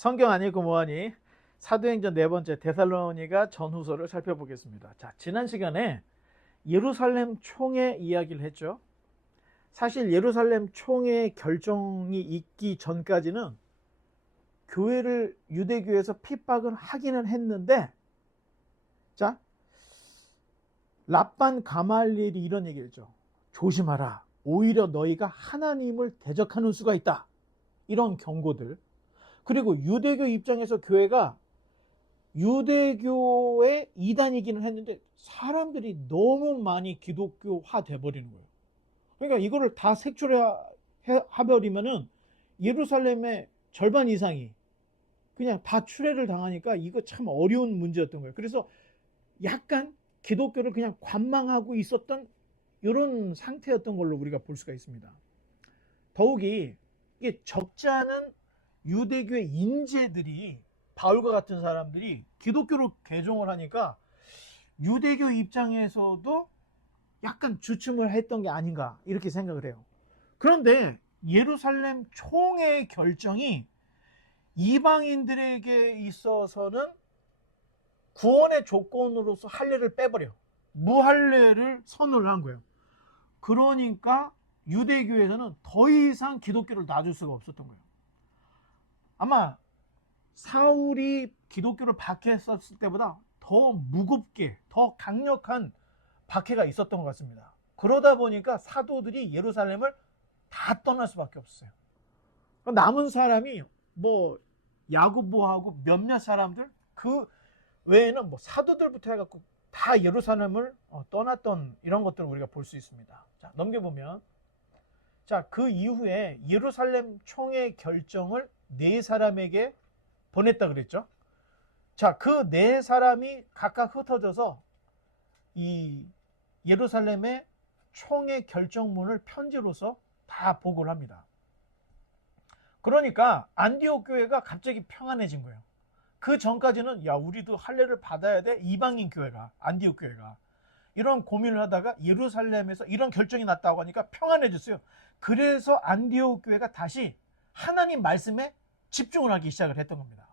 성경 안 읽고 뭐하니? 사도행전 4번째 데살로니가 전후서를 살펴보겠습니다. 자, 지난 시간에 예루살렘 총회 이야기를 했죠. 사실 예루살렘 총회 결정이 있기 전까지는 교회를 유대교에서 핍박을 하기는 했는데, 자, 랍반 가말리엘이 이런 얘기를 했죠. 조심하라. 오히려 너희가 하나님을 대적하는 수가 있다. 이런 경고들. 그리고 유대교 입장에서 교회가 유대교의 이단이기는 했는데 사람들이 너무 많이 기독교화 돼버리는 거예요. 그러니까 이거를 다 색출해버리면은 예루살렘의 절반 이상이 그냥 다 출애를 당하니까 이거 참 어려운 문제였던 거예요. 그래서 약간 기독교를 그냥 관망하고 있었던 이런 상태였던 걸로 우리가 볼 수가 있습니다. 더욱이 이게 적지 않은 유대교의 인재들이 바울과 같은 사람들이 기독교로 개종을 하니까 유대교 입장에서도 약간 주춤을 했던 게 아닌가 이렇게 생각을 해요. 그런데 예루살렘 총회의 결정이 이방인들에게 있어서는 구원의 조건으로서 할례를 빼버려 무할례를 선언을 한 거예요. 그러니까 유대교에서는 더 이상 기독교를 놔줄 수가 없었던 거예요. 아마 사울이 기독교를 박해했었을 때보다 더 무겁게 더 강력한 박해가 있었던 것 같습니다. 그러다 보니까 사도들이 예루살렘을 다 떠날 수밖에 없었어요. 남은 사람이 뭐 야고보하고 몇몇 사람들 그 외에는 뭐 사도들부터 해갖고 다 예루살렘을 떠났던 이런 것들을 우리가 볼 수 있습니다. 자, 넘겨보면 자, 그 이후에 예루살렘 총회 결정을 4사람에게 보냈다 그랬죠. 자, 그 4사람이 각각 흩어져서 이 예루살렘의 총회 결정문을 편지로서 다 보고를 합니다. 그러니까 안디옥 교회가 갑자기 평안해진 거예요. 그 전까지는 야, 우리도 할례를 받아야 돼. 이방인 교회가, 안디옥 교회가 이런 고민을 하다가 예루살렘에서 이런 결정이 났다고 하니까 평안해졌어요. 그래서 안디옥 교회가 다시 하나님 말씀에 집중을 하기 시작을 했던 겁니다.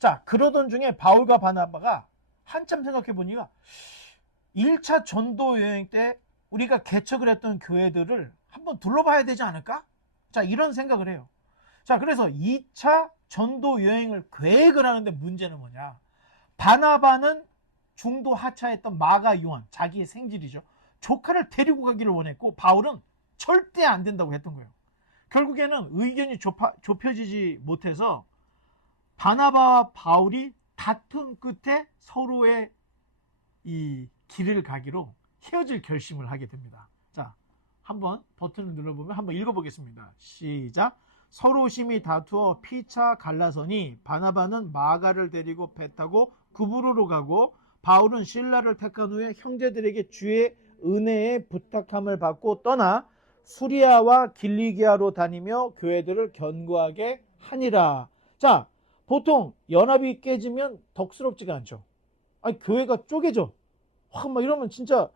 자, 그러던 중에 바울과 바나바가 한참 생각해 보니까 1차 전도 여행 때 우리가 개척을 했던 교회들을 한번 둘러봐야 되지 않을까? 자, 이런 생각을 해요. 자, 그래서 2차 전도 여행을 계획을 하는데 문제는 뭐냐? 바나바는 중도 하차했던 마가 요한, 자기의 생질이죠. 조카를 데리고 가기를 원했고 바울은 절대 안 된다고 했던 거예요. 결국에는 의견이 좁혀지지 못해서 바나바와 바울이 다툰 끝에 서로의 이 길을 가기로 헤어질 결심을 하게 됩니다. 자, 한번 버튼을 눌러보면 한번 읽어보겠습니다. 시작. 서로 심히 다투어 피차 갈라서니 바나바는 마가를 데리고 배 타고 구브로로 가고 바울은 실라를 택한 후에 형제들에게 주의 은혜에 부탁함을 받고 떠나 수리아와 길리기아로 다니며 교회들을 견고하게 하니라. 자, 보통 연합이 깨지면 덕스럽지가 않죠. 아니, 교회가 쪼개져. 막 이러면 진짜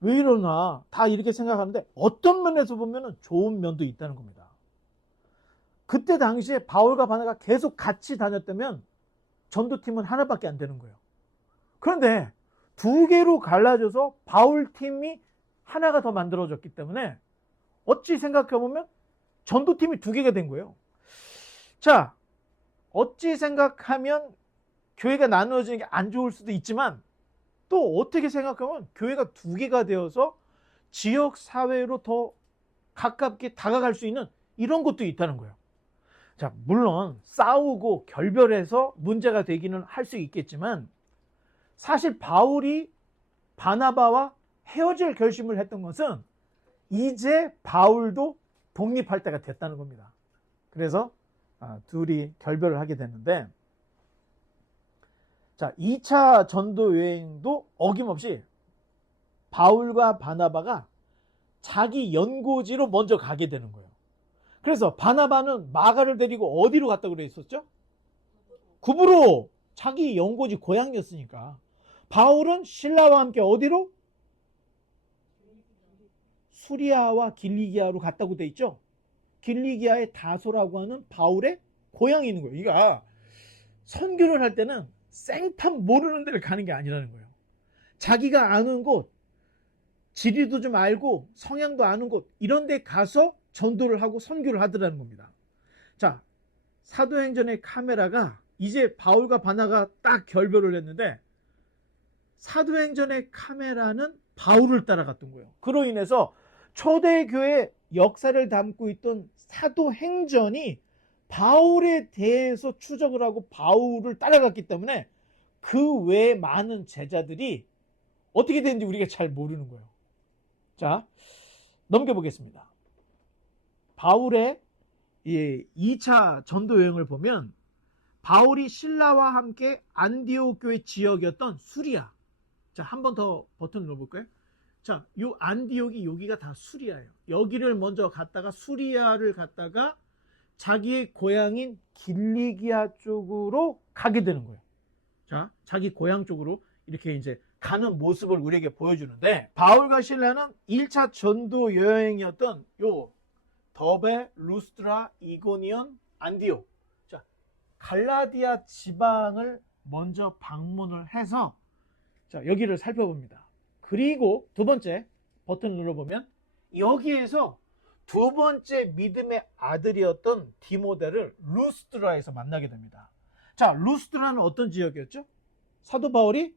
왜 이러나 다 이렇게 생각하는데 어떤 면에서 보면 좋은 면도 있다는 겁니다. 그때 당시에 바울과 바나가 계속 같이 다녔다면 전도팀은 하나밖에 안 되는 거예요. 그런데 2개로 갈라져서 바울 팀이 하나가 더 만들어졌기 때문에 어찌 생각해보면 전도팀이 2개가 된 거예요. 자, 어찌 생각하면 교회가 나누어지는 게 안 좋을 수도 있지만 또 어떻게 생각하면 교회가 2개가 되어서 지역사회로 더 가깝게 다가갈 수 있는 이런 것도 있다는 거예요. 자, 물론 싸우고 결별해서 문제가 되기는 할 수 있겠지만 사실 바울이 바나바와 헤어질 결심을 했던 것은 이제 바울도 독립할 때가 됐다는 겁니다. 그래서 둘이 결별을 하게 됐는데, 자, 2차 전도 여행도 어김없이 바울과 바나바가 자기 연고지로 먼저 가게 되는 거예요. 그래서 바나바는 마가를 데리고 어디로 갔다고 그랬었죠? 구브로, 자기 연고지 고향이었으니까. 바울은 신라와 함께 어디로? 수리아와 길리기아로 갔다고 돼 있죠. 길리기아의 다소라고 하는 바울의 고향이 있는 거예요. 그러니까 선교를 할 때는 생판 모르는 데를 가는 게 아니라는 거예요. 자기가 아는 곳, 지리도 좀 알고 성향도 아는 곳, 이런 데 가서 전도를 하고 선교를 하더라는 겁니다. 자, 사도행전의 카메라가 이제 바울과 바나가 딱 결별을 했는데, 사도행전의 카메라는 바울을 따라갔던 거예요. 그로 인해서 초대교회 역사를 담고 있던 사도행전이 바울에 대해서 추적을 하고 바울을 따라갔기 때문에 그 외에 많은 제자들이 어떻게 되는지 우리가 잘 모르는 거예요. 자, 넘겨보겠습니다. 바울의 2차 전도 여행을 보면 바울이 신라와 함께 안디옥 교회 지역이었던 수리아. 자, 한 번 더 버튼 눌러볼까요? 자, 요 안디옥이 여기가 다 수리아예요. 여기를 먼저 갔다가 수리아를 갔다가 자기의 고향인 길리기아 쪽으로 가게 되는 거예요. 자, 자기 고향 쪽으로 이렇게 이제 가는 모습을 우리에게 보여주는데, 바울과 실라는 1차 전도 여행이었던 요 더베, 루스드라, 이고니온, 안디옥, 자, 갈라디아 지방을 먼저 방문을 해서 자, 여기를 살펴봅니다. 그리고 두 번째 버튼 눌러보면 여기에서 두 번째 믿음의 아들이었던 디모데를 루스드라에서 만나게 됩니다. 자, 루스드라는 어떤 지역이었죠? 사도 바울이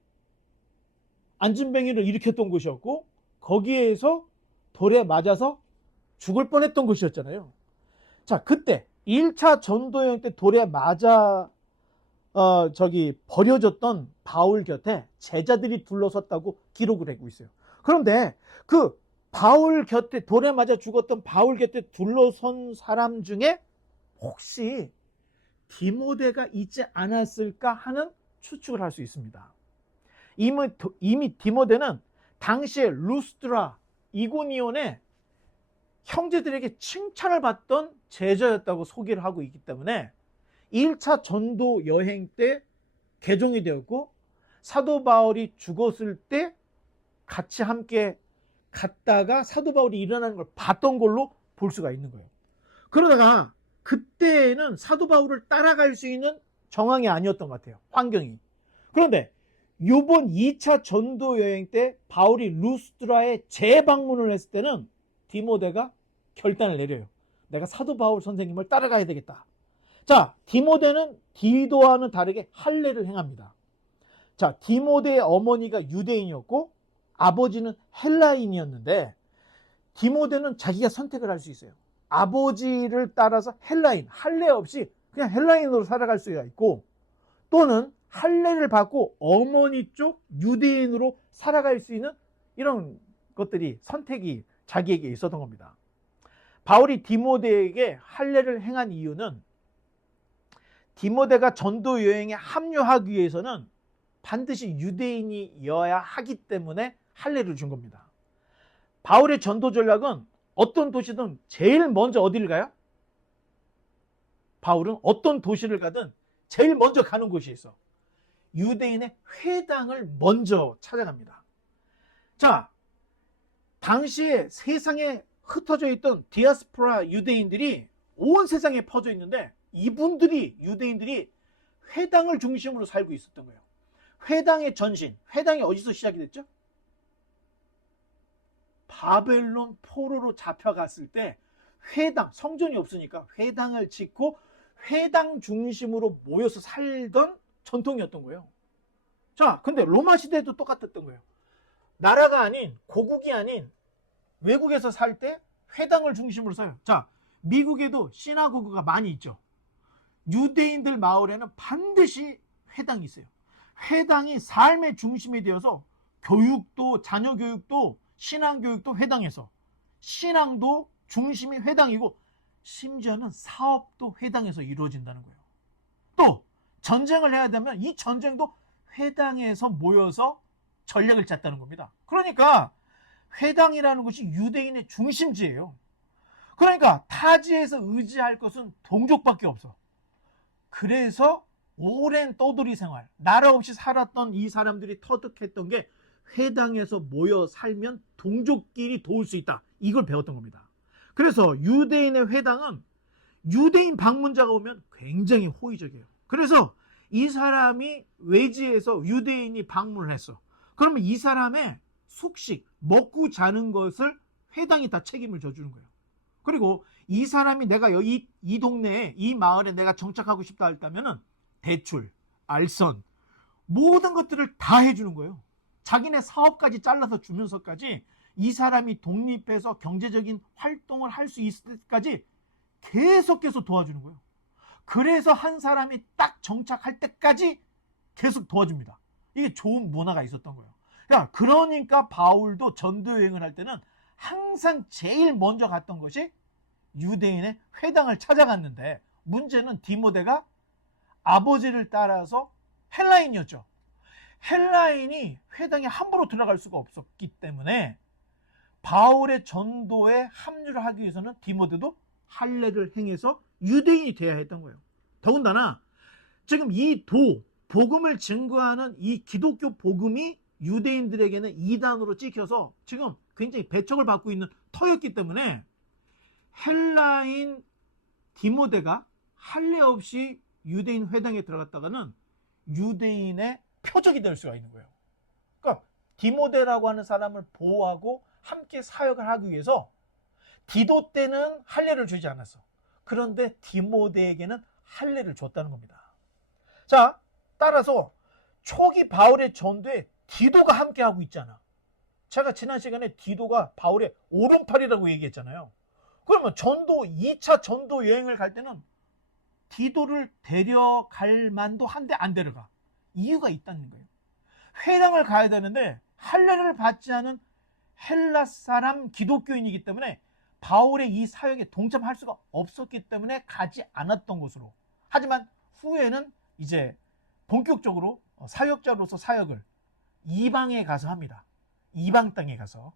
안진뱅이를 일으켰던 곳이었고, 거기에서 돌에 맞아서 죽을 뻔했던 곳이었잖아요. 자, 그때 1차 전도여행 때 돌에 맞아 버려졌던 바울 곁에 제자들이 둘러섰다고 기록을 하고 있어요. 그런데 그 바울 곁에, 돌에 맞아 죽었던 바울 곁에 둘러선 사람 중에 혹시 디모데가 있지 않았을까 하는 추측을 할 수 있습니다. 이미 디모데는 당시에 루스드라, 이고니온의 형제들에게 칭찬을 받던 제자였다고 소개를 하고 있기 때문에 1차 전도 여행 때 개종이 되었고, 사도 바울이 죽었을 때 같이 함께 갔다가 사도 바울이 일어나는 걸 봤던 걸로 볼 수가 있는 거예요. 그러다가 그때는 사도 바울을 따라갈 수 있는 정황이 아니었던 것 같아요, 환경이. 그런데 이번 2차 전도 여행 때 바울이 루스드라에 재방문을 했을 때는 디모데가 결단을 내려요. 내가 사도 바울 선생님을 따라가야 되겠다. 자, 디모데는 디도와는 다르게 할례를 행합니다. 자, 디모데의 어머니가 유대인이었고 아버지는 헬라인이었는데, 디모데는 자기가 선택을 할 수 있어요. 아버지를 따라서 헬라인, 할례 없이 그냥 헬라인으로 살아갈 수가 있고, 또는 할례를 받고 어머니 쪽 유대인으로 살아갈 수 있는 이런 것들이, 선택이 자기에게 있었던 겁니다. 바울이 디모데에게 할례를 행한 이유는 디모데가 전도 여행에 합류하기 위해서는 반드시 유대인이어야 하기 때문에 할례를 준 겁니다. 바울의 전도 전략은 어떤 도시든 제일 먼저 어디를 가요? 바울은 어떤 도시를 가든 제일 먼저 가는 곳이 있어. 유대인의 회당을 먼저 찾아갑니다. 자, 당시에 세상에 흩어져 있던 디아스포라 유대인들이 온 세상에 퍼져 있는데, 이분들이, 유대인들이 회당을 중심으로 살고 있었던 거예요. 회당의 전신, 회당이 어디서 시작이 됐죠? 바벨론 포로로 잡혀갔을 때 회당, 성전이 없으니까 회당을 짓고 회당 중심으로 모여서 살던 전통이었던 거예요. 자, 근데 로마 시대도 똑같았던 거예요. 나라가 아닌, 고국이 아닌 외국에서 살 때 회당을 중심으로 살아요. 자, 미국에도 시나고그가 많이 있죠. 유대인들 마을에는 반드시 회당이 있어요. 회당이 삶의 중심이 되어서 교육도, 자녀 교육도, 신앙 교육도 회당에서, 신앙도 중심이 회당이고, 심지어는 사업도 회당에서 이루어진다는 거예요. 또 전쟁을 해야 되면 이 전쟁도 회당에서 모여서 전략을 짰다는 겁니다. 그러니까 회당이라는 것이 유대인의 중심지예요. 그러니까 타지에서 의지할 것은 동족밖에 없어. 그래서 오랜 떠돌이 생활, 나라 없이 살았던 이 사람들이 터득했던 게 회당에서 모여 살면 동족끼리 도울 수 있다, 이걸 배웠던 겁니다. 그래서 유대인의 회당은 유대인 방문자가 오면 굉장히 호의적이에요. 그래서 이 사람이 외지에서 유대인이 방문을 했어. 그러면 이 사람의 숙식, 먹고 자는 것을 회당이 다 책임을 져주는 거예요. 그리고 이 사람이 내가 이 동네에, 이 마을에 내가 정착하고 싶다 했다면은 대출, 알선, 모든 것들을 다 해주는 거예요. 자기네 사업까지 잘라서 주면서까지 이 사람이 독립해서 경제적인 활동을 할 수 있을 때까지 계속 도와주는 거예요. 그래서 한 사람이 딱 정착할 때까지 계속 도와줍니다. 이게 좋은 문화가 있었던 거예요. 그러니까 바울도 전도 여행을 할 때는 항상 제일 먼저 갔던 것이 유대인의 회당을 찾아갔는데, 문제는 디모데가 아버지를 따라서 헬라인이었죠. 헬라인이 회당에 함부로 들어갈 수가 없었기 때문에 바울의 전도에 합류를 하기 위해서는 디모데도 할례를 행해서 유대인이 되어야 했던 거예요. 더군다나 지금 이 복음을 증거하는 이 기독교 복음이 유대인들에게는 이단으로 찍혀서 지금 굉장히 배척을 받고 있는 터였기 때문에 헬라인 디모데가 할례 없이 유대인 회당에 들어갔다가는 유대인의 표적이 될 수가 있는 거예요. 그러니까 디모데라고 하는 사람을 보호하고 함께 사역을 하기 위해서 디도 때는 할례를 주지 않았어. 그런데 디모데에게는 할례를 줬다는 겁니다. 자, 따라서 초기 바울의 전도에 디도가 함께 하고 있잖아. 제가 지난 시간에 디도가 바울의 오른팔이라고 얘기했잖아요. 그러면 2차 전도 여행을 갈 때는 디도를 데려갈 만도 한데 안 데려가. 이유가 있다는 거예요. 회당을 가야 되는데 할례를 받지 않은 헬라 사람 기독교인이기 때문에 바울의 이 사역에 동참할 수가 없었기 때문에 가지 않았던 곳으로. 하지만 후에는 이제 본격적으로 사역자로서 사역을 이방에 가서 합니다. 이방 땅에 가서.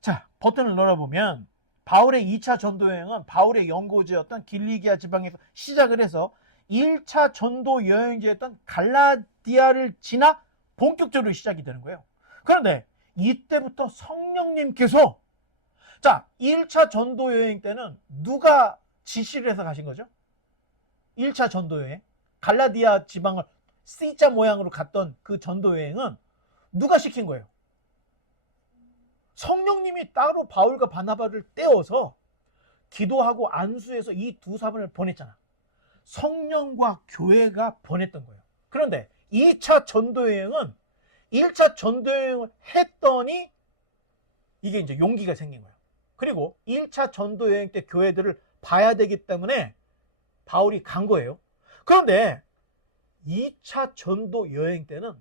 자, 버튼을 눌러보면 바울의 2차 전도 여행은 바울의 연고지였던 길리기아 지방에서 시작을 해서 1차 전도 여행지였던 갈라디아를 지나 본격적으로 시작이 되는 거예요. 그런데 이때부터 성령님께서, 자, 1차 전도 여행 때는 누가 지시를 해서 가신 거죠? 1차 전도 여행, 갈라디아 지방을 C자 모양으로 갔던 그 전도 여행은 누가 시킨 거예요? 성령님이 따로 바울과 바나바를 떼어서 기도하고 안수해서 이 두 사람을 보냈잖아. 성령과 교회가 보냈던 거예요. 그런데 2차 전도여행은 1차 전도여행을 했더니 이게 이제 용기가 생긴 거예요. 그리고 1차 전도여행 때 교회들을 봐야 되기 때문에 바울이 간 거예요. 그런데 2차 전도여행 때는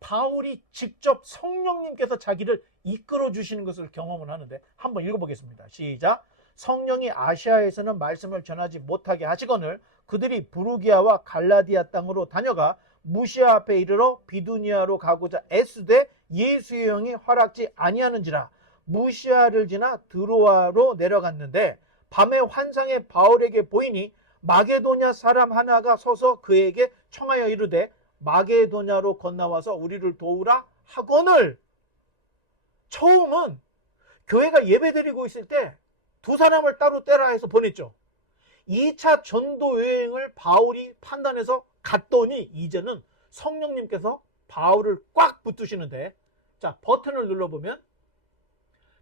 바울이 직접 성령님께서 자기를 이끌어 주시는 것을 경험을 하는데, 한번 읽어보겠습니다. 시작. 성령이 아시아에서는 말씀을 전하지 못하게 하시거늘 그들이 부르기아와 갈라디아 땅으로 다녀가 무시아 앞에 이르러 비두니아로 가고자 애쓰되 예수의 영이 허락지 아니하는지라. 무시아를 지나 드로아로 내려갔는데 밤에 환상에 바울에게 보이니 마게도냐 사람 하나가 서서 그에게 청하여 이르되 마게도냐로 건너와서 우리를 도우라 하거늘. 처음은 교회가 예배드리고 있을 때 두 사람을 따로 떼라 해서 보냈죠. 2차 전도 여행을 바울이 판단해서 갔더니 이제는 성령님께서 바울을 꽉 붙드시는데, 자, 버튼을 눌러보면,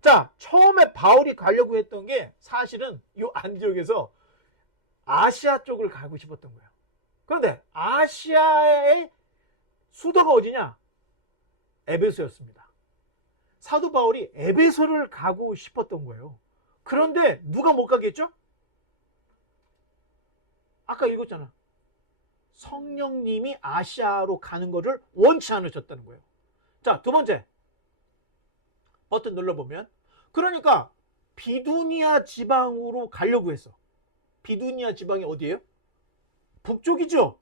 자, 처음에 바울이 가려고 했던 게 사실은 이 안디옥에서 아시아 쪽을 가고 싶었던 거예요. 그런데 아시아의 수도가 어디냐? 에베소였습니다. 사도 바울이 에베소를 가고 싶었던 거예요. 그런데 누가 못 가겠죠? 아까 읽었잖아. 성령님이 아시아로 가는 것을 원치 않으셨다는 거예요. 자, 두 번째 버튼 눌러보면, 그러니까 비두니아 지방으로 가려고 했어. 비두니아 지방이 어디예요? 북쪽이죠.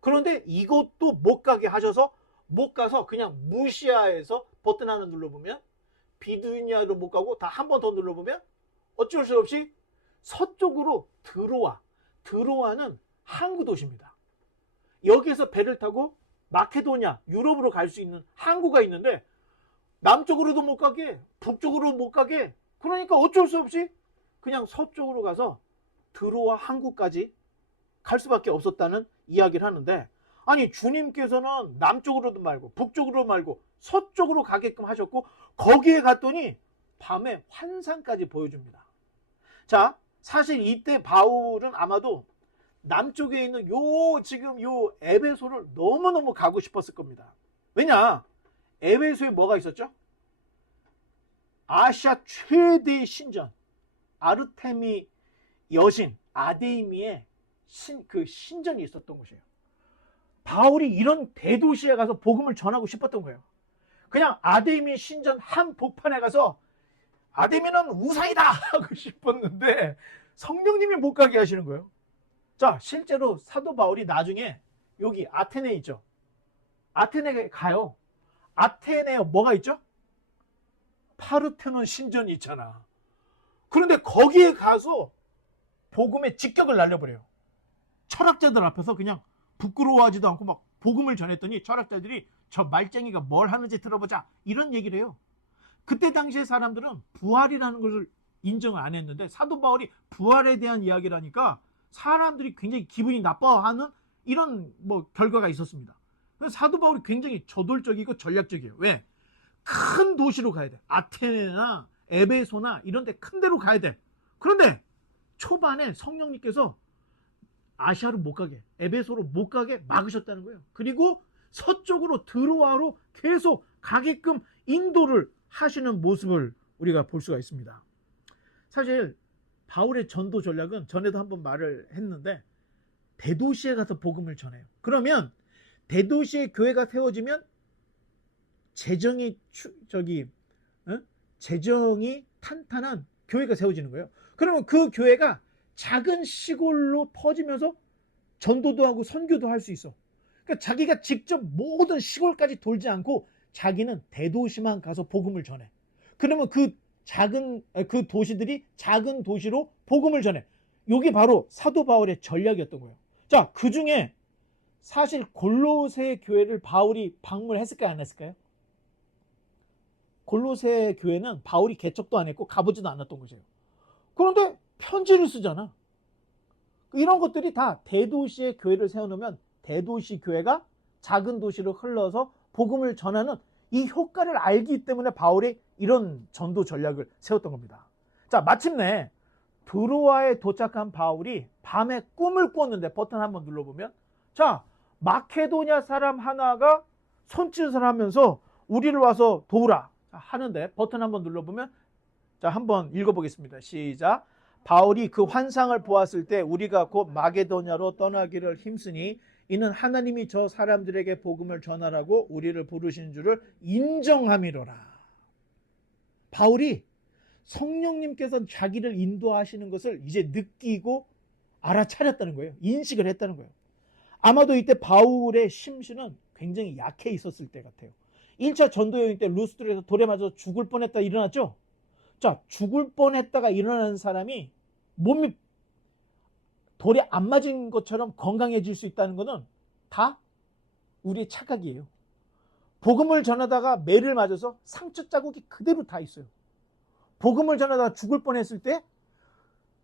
그런데 이것도 못 가게 하셔서 못 가서 그냥 무시아에서 버튼 하나 눌러보면 비두니아로 못 가고 다 한 번 더 눌러보면 어쩔 수 없이 서쪽으로 드로아는 항구 도시입니다. 여기에서 배를 타고 마케도냐, 유럽으로 갈 수 있는 항구가 있는데 남쪽으로도 못 가게, 북쪽으로 못 가게, 그러니까 어쩔 수 없이 그냥 서쪽으로 가서 드로아 항구까지 갈 수밖에 없었다는 이야기를 하는데, 아니 주님께서는 남쪽으로도 말고 북쪽으로 말고 서쪽으로 가게끔 하셨고 거기에 갔더니 밤에 환상까지 보여줍니다. 자, 사실 이때 바울은 아마도 남쪽에 있는 지금 요 에베소를 너무너무 가고 싶었을 겁니다. 왜냐? 에베소에 뭐가 있었죠? 아시아 최대의 신전 아르테미 여신 아데미의 그 신전이 있었던 곳이에요. 바울이 이런 대도시에 가서 복음을 전하고 싶었던 거예요. 그냥 아데미 신전 한복판에 가서 아데미는 우상이다 하고 싶었는데 성령님이 못 가게 하시는 거예요. 자, 실제로 사도 바울이 나중에 여기 아테네 있죠. 아테네에 가요. 아테네에 뭐가 있죠? 파르테논 신전이 있잖아. 그런데 거기에 가서 복음의 직격을 날려버려요. 철학자들 앞에서 그냥 부끄러워하지도 않고 막 복음을 전했더니 철학자들이 저 말쟁이가 뭘 하는지 들어보자 이런 얘기를 해요. 그때 당시에 사람들은 부활이라는 것을 인정을 안 했는데 사도 바울이 부활에 대한 이야기를 하니까 사람들이 굉장히 기분이 나빠하는 이런 결과가 있었습니다. 그래서 사도 바울이 굉장히 저돌적이고 전략적이에요. 왜? 큰 도시로 가야 돼. 아테네나 에베소나 이런 데 큰 데로 가야 돼. 그런데 초반에 성령님께서 아시아로 못 가게, 에베소로 못 가게 막으셨다는 거예요. 그리고 서쪽으로 드로아로 계속 가게끔 인도를 하시는 모습을 우리가 볼 수가 있습니다. 사실 바울의 전도 전략은 전에도 한번 말을 했는데 대도시에 가서 복음을 전해요. 그러면 대도시에 교회가 세워지면 재정이 탄탄한 교회가 세워지는 거예요. 그러면 그 교회가 작은 시골로 퍼지면서 전도도 하고 선교도 할 수 있어. 그러니까 자기가 직접 모든 시골까지 돌지 않고 자기는 대도시만 가서 복음을 전해. 그러면 그 도시들이 작은 도시로 복음을 전해. 이게 바로 사도 바울의 전략이었던 거예요. 자, 그 중에 사실 골로새 교회를 바울이 방문했을까요? 안 했을까요? 골로새 교회는 바울이 개척도 안 했고 가보지도 않았던 곳이에요. 그런데 편지를 쓰잖아. 이런 것들이 다 대도시의 교회를 세워놓으면 대도시 교회가 작은 도시로 흘러서 복음을 전하는 이 효과를 알기 때문에 바울이 이런 전도 전략을 세웠던 겁니다. 자, 마침내 드로아에 도착한 바울이 밤에 꿈을 꿨는데 버튼 한번 눌러보면 자, 마케도냐 사람 하나가 손짓을 하면서 우리를 와서 도우라 하는데 버튼 한번 눌러보면 자, 한번 읽어보겠습니다. 시작. 바울이 그 환상을 보았을 때 우리가 곧 마게도냐로 떠나기를 힘쓰니 이는 하나님이 저 사람들에게 복음을 전하라고 우리를 부르신 줄을 인정함이로라. 바울이 성령님께서 자기를 인도하시는 것을 이제 느끼고 알아차렸다는 거예요. 인식을 했다는 거예요. 아마도 이때 바울의 심신은 굉장히 약해 있었을 때 같아요. 1차 전도여행 때 루스드에서 돌에 맞아서 죽을 뻔했다 일어났죠? 자, 죽을 뻔했다가 일어나는 사람이 몸이 돌에 안 맞은 것처럼 건강해질 수 있다는 것은 다 우리의 착각이에요. 복음을 전하다가 매를 맞아서 상처 자국이 그대로 다 있어요. 복음을 전하다가 죽을 뻔했을 때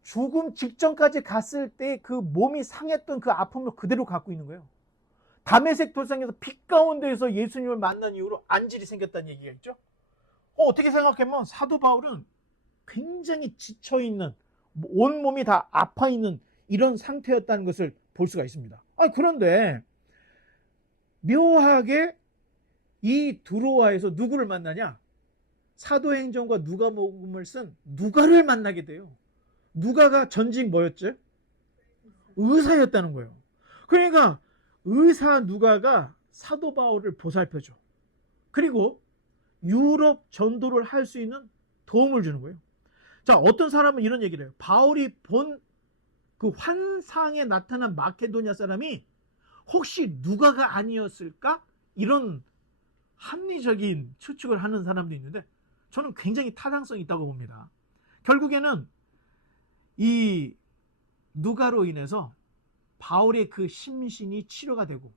죽음 직전까지 갔을 때 그 몸이 상했던 그 아픔을 그대로 갖고 있는 거예요. 다메섹 돌상에서 빛 가운데에서 예수님을 만난 이후로 안질이 생겼다는 얘기가 있죠. 어떻게 생각하면 사도 바울은 굉장히 지쳐있는 온몸이 다 아파있는 이런 상태였다는 것을 볼 수가 있습니다. 그런데 묘하게 이 드로아에서 누구를 만나냐? 사도행전과 누가복음을 쓴 누가를 만나게 돼요. 누가가 전직 뭐였죠? 의사였다는 거예요. 그러니까 의사 누가가 사도 바울을 보살펴줘. 그리고 유럽 전도를 할 수 있는 도움을 주는 거예요. 자, 어떤 사람은 이런 얘기를 해요. 바울이 본 그 환상에 나타난 마케도냐 사람이 혹시 누가가 아니었을까? 이런 합리적인 추측을 하는 사람도 있는데 저는 굉장히 타당성이 있다고 봅니다. 결국에는 이 누가로 인해서 바울의 그 심신이 치료가 되고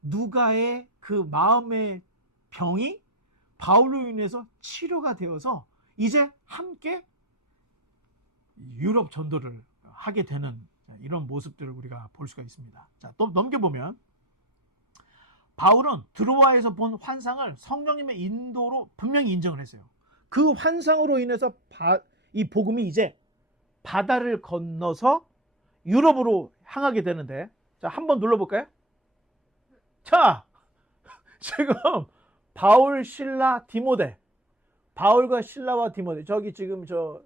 누가의 그 마음의 병이 바울로 인해서 치료가 되어서 이제 함께 유럽 전도를 하게 되는 이런 모습들을 우리가 볼 수가 있습니다. 자, 또 넘겨보면 바울은 드로아에서 본 환상을 성령님의 인도로 분명히 인정을 했어요. 그 환상으로 인해서 이 복음이 이제 바다를 건너서 유럽으로 향하게 되는데, 자, 한번 눌러볼까요? 자, 지금 바울, 실라, 디모데, 바울과 실라와 디모데, 저기 지금 저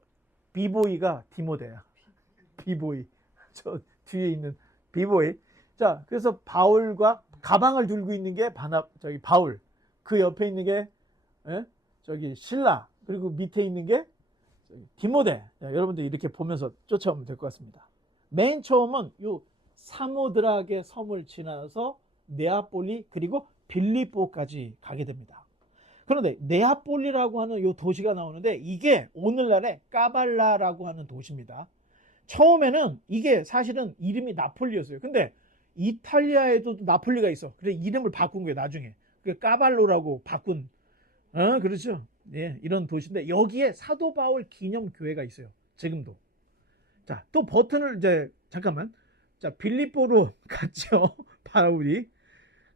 비보이가 디모데야. 비보이, 저 뒤에 있는 비보이. 자, 그래서 바울과 가방을 들고 있는 게 저기 바울, 그 옆에 있는 게 저기 실라, 그리고 밑에 있는 게 디모데. 자, 여러분들 이렇게 보면서 쫓아오면 될 것 같습니다. 맨 처음은 요 사모드락의 섬을 지나서 네아폴리 그리고 빌립보까지 가게 됩니다. 그런데 네아폴리라고 하는 요 도시가 나오는데 이게 오늘날의 까발라라고 하는 도시입니다. 처음에는 이게 사실은 이름이 나폴리였어요. 근데 이탈리아에도 나폴리가 있어. 그래서 이름을 바꾼 거예요, 나중에. 그 까발로라고 바꾼, 그렇죠. 예, 이런 도시인데 여기에 사도 바울 기념 교회가 있어요. 지금도. 자, 또 버튼을 이제 잠깐만. 자, 빌립보로 갔죠. 바울이.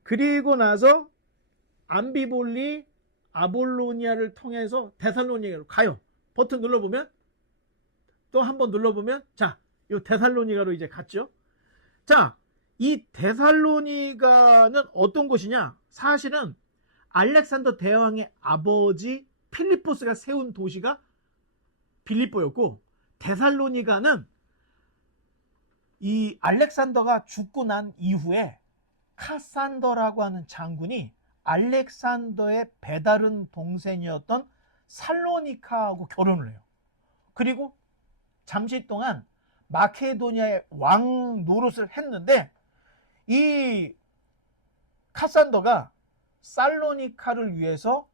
그리고 나서 암비볼리, 아볼로니아를 통해서 데살로니가로 가요. 버튼 눌러보면 또 한번 눌러보면 자, 요 데살로니가로 이제 갔죠. 자, 이 데살로니가는 어떤 곳이냐? 사실은 알렉산더 대왕의 아버지 필리포스가 세운 도시가 빌립보였고, 데살로니가는 이 알렉산더가 죽고 난 이후에 카산더라고 하는 장군이 알렉산더의 배다른 동생이었던 살로니카하고 결혼을 해요. 그리고 잠시 동안 마케도니아의 왕 노릇을 했는데 이 카산더가 살로니카를 위해서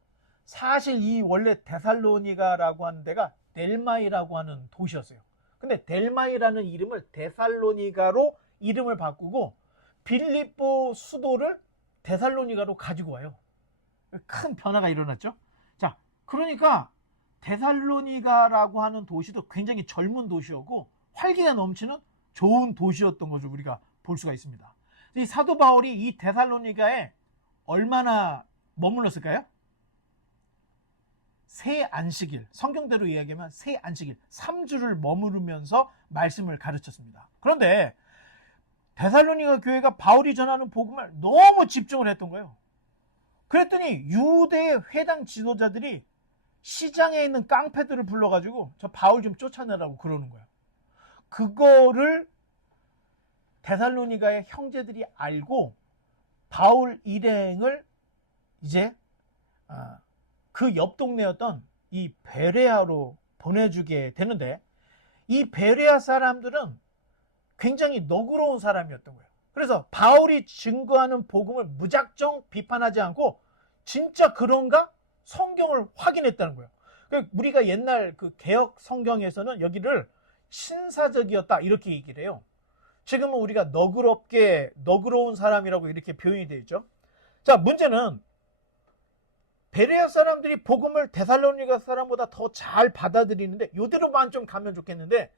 사실 이 원래 데살로니가라고 하는 데가 델마이라고 하는 도시였어요. 근데 델마이라는 이름을 데살로니가로 이름을 바꾸고 빌립보 수도를 데살로니가로 가지고 와요. 큰 변화가 일어났죠. 자, 그러니까 데살로니가라고 하는 도시도 굉장히 젊은 도시였고 활기가 넘치는 좋은 도시였던 것을 우리가 볼 수가 있습니다. 이 사도 바울이 이 데살로니가에 얼마나 머물렀을까요? 새 안식일, 성경대로 이야기하면 새 안식일 3주를 머무르면서 말씀을 가르쳤습니다. 그런데 데살로니가 교회가 바울이 전하는 복음을 너무 집중을 했던 거예요. 그랬더니 유대의 회당 지도자들이 시장에 있는 깡패들을 불러가지고 저 바울 좀 쫓아내라고 그러는 거예요. 그거를 데살로니가의 형제들이 알고 바울 일행을 이제 그 옆 동네였던 이 베레아로 보내주게 되는데, 이 베레아 사람들은 굉장히 너그러운 사람이었던 거예요. 그래서 바울이 증거하는 복음을 무작정 비판하지 않고 진짜 그런가 성경을 확인했다는 거예요. 우리가 옛날 그 개역 성경에서는 여기를 신사적이었다 이렇게 얘기를 해요. 지금은 우리가 너그러운 사람이라고 이렇게 표현이 되어 있죠. 자, 문제는 베레아 사람들이 복음을 데살로니가 사람보다 더 잘 받아들이는데 이대로만 좀 가면 좋겠는데,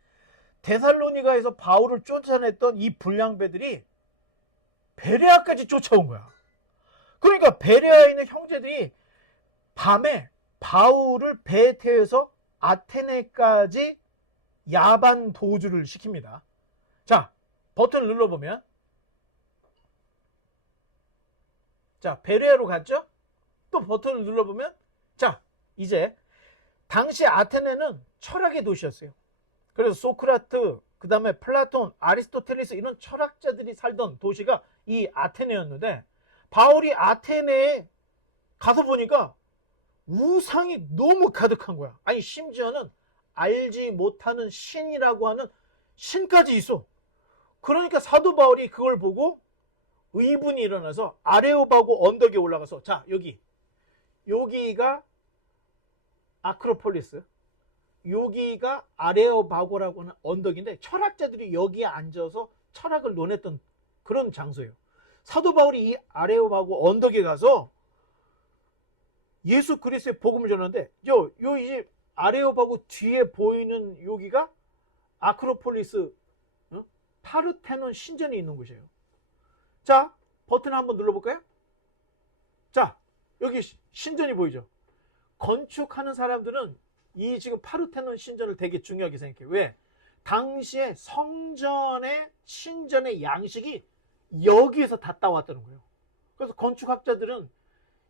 데살로니가에서 바울을 쫓아냈던 이 불량배들이 베레아까지 쫓아온 거야. 그러니까 베레아에 있는 형제들이 밤에 바울을 배에 태워서 아테네까지 야반 도주를 시킵니다. 자, 버튼을 눌러보면 자, 베레아로 갔죠? 또 버튼을 눌러보면 자, 이제 당시 아테네는 철학의 도시였어요. 그래서 소크라트, 그 다음에 플라톤, 아리스토텔레스 이런 철학자들이 살던 도시가 이 아테네였는데, 바울이 아테네에 가서 보니까 우상이 너무 가득한 거야. 아니, 심지어는 알지 못하는 신이라고 하는 신까지 있어. 그러니까 사도 바울이 그걸 보고 의분이 일어나서 아레오바고 언덕에 올라가서 자, 여기가 아크로폴리스, 여기가 아레오바고라고 하는 언덕인데 철학자들이 여기에 앉아서 철학을 논했던 그런 장소예요. 사도 바울이 이 아레오바고 언덕에 가서 예수 그리스도의 복음을 전하는데 이 아레오바고 뒤에 보이는 여기가 아크로폴리스, 파르테논 신전이 있는 곳이에요. 자, 버튼 한번 눌러볼까요? 자, 여기 신전이 보이죠? 건축하는 사람들은 이 지금 파르테논 신전을 되게 중요하게 생각해요. 왜? 당시에 성전의 신전의 양식이 여기에서 다 따왔다는 거예요. 그래서 건축학자들은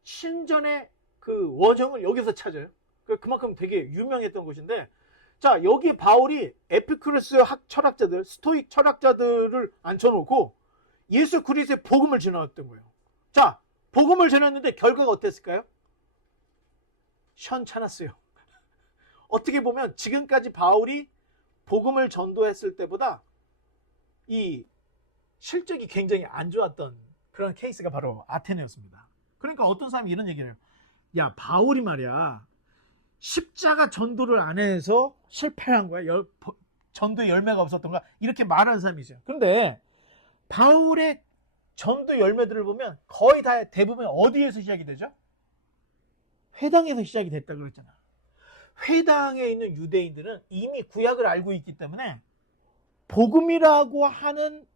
신전의 그 원형을 여기서 찾아요. 그만큼 되게 유명했던 곳인데, 자, 여기 바울이 에피쿠레스 철학자들, 스토익 철학자들을 앉혀놓고 예수 그리스도의 복음을 전했던 거예요. 자, 복음을 전했는데 결과가 어땠을까요? 시원찮았어요. 어떻게 보면 지금까지 바울이 복음을 전도했을 때보다 이 실적이 굉장히 안 좋았던 그런 케이스가 바로 아테네였습니다. 그러니까 어떤 사람이 이런 얘기를 해요. 야, 바울이 말이야, 십자가 전도를 안 해서 실패한 거야. 전도의 열매가 없었던 거야. 이렇게 말하는 사람이 있어요. 그런데 바울의 전도 열매들을 보면 거의 다 대부분 어디에서 시작이 되죠? 회당에서 시작이 됐다고 그랬잖아. 회당에 있는 유대인들은 이미 구약을 알고 있기 때문에 복음이라고 하는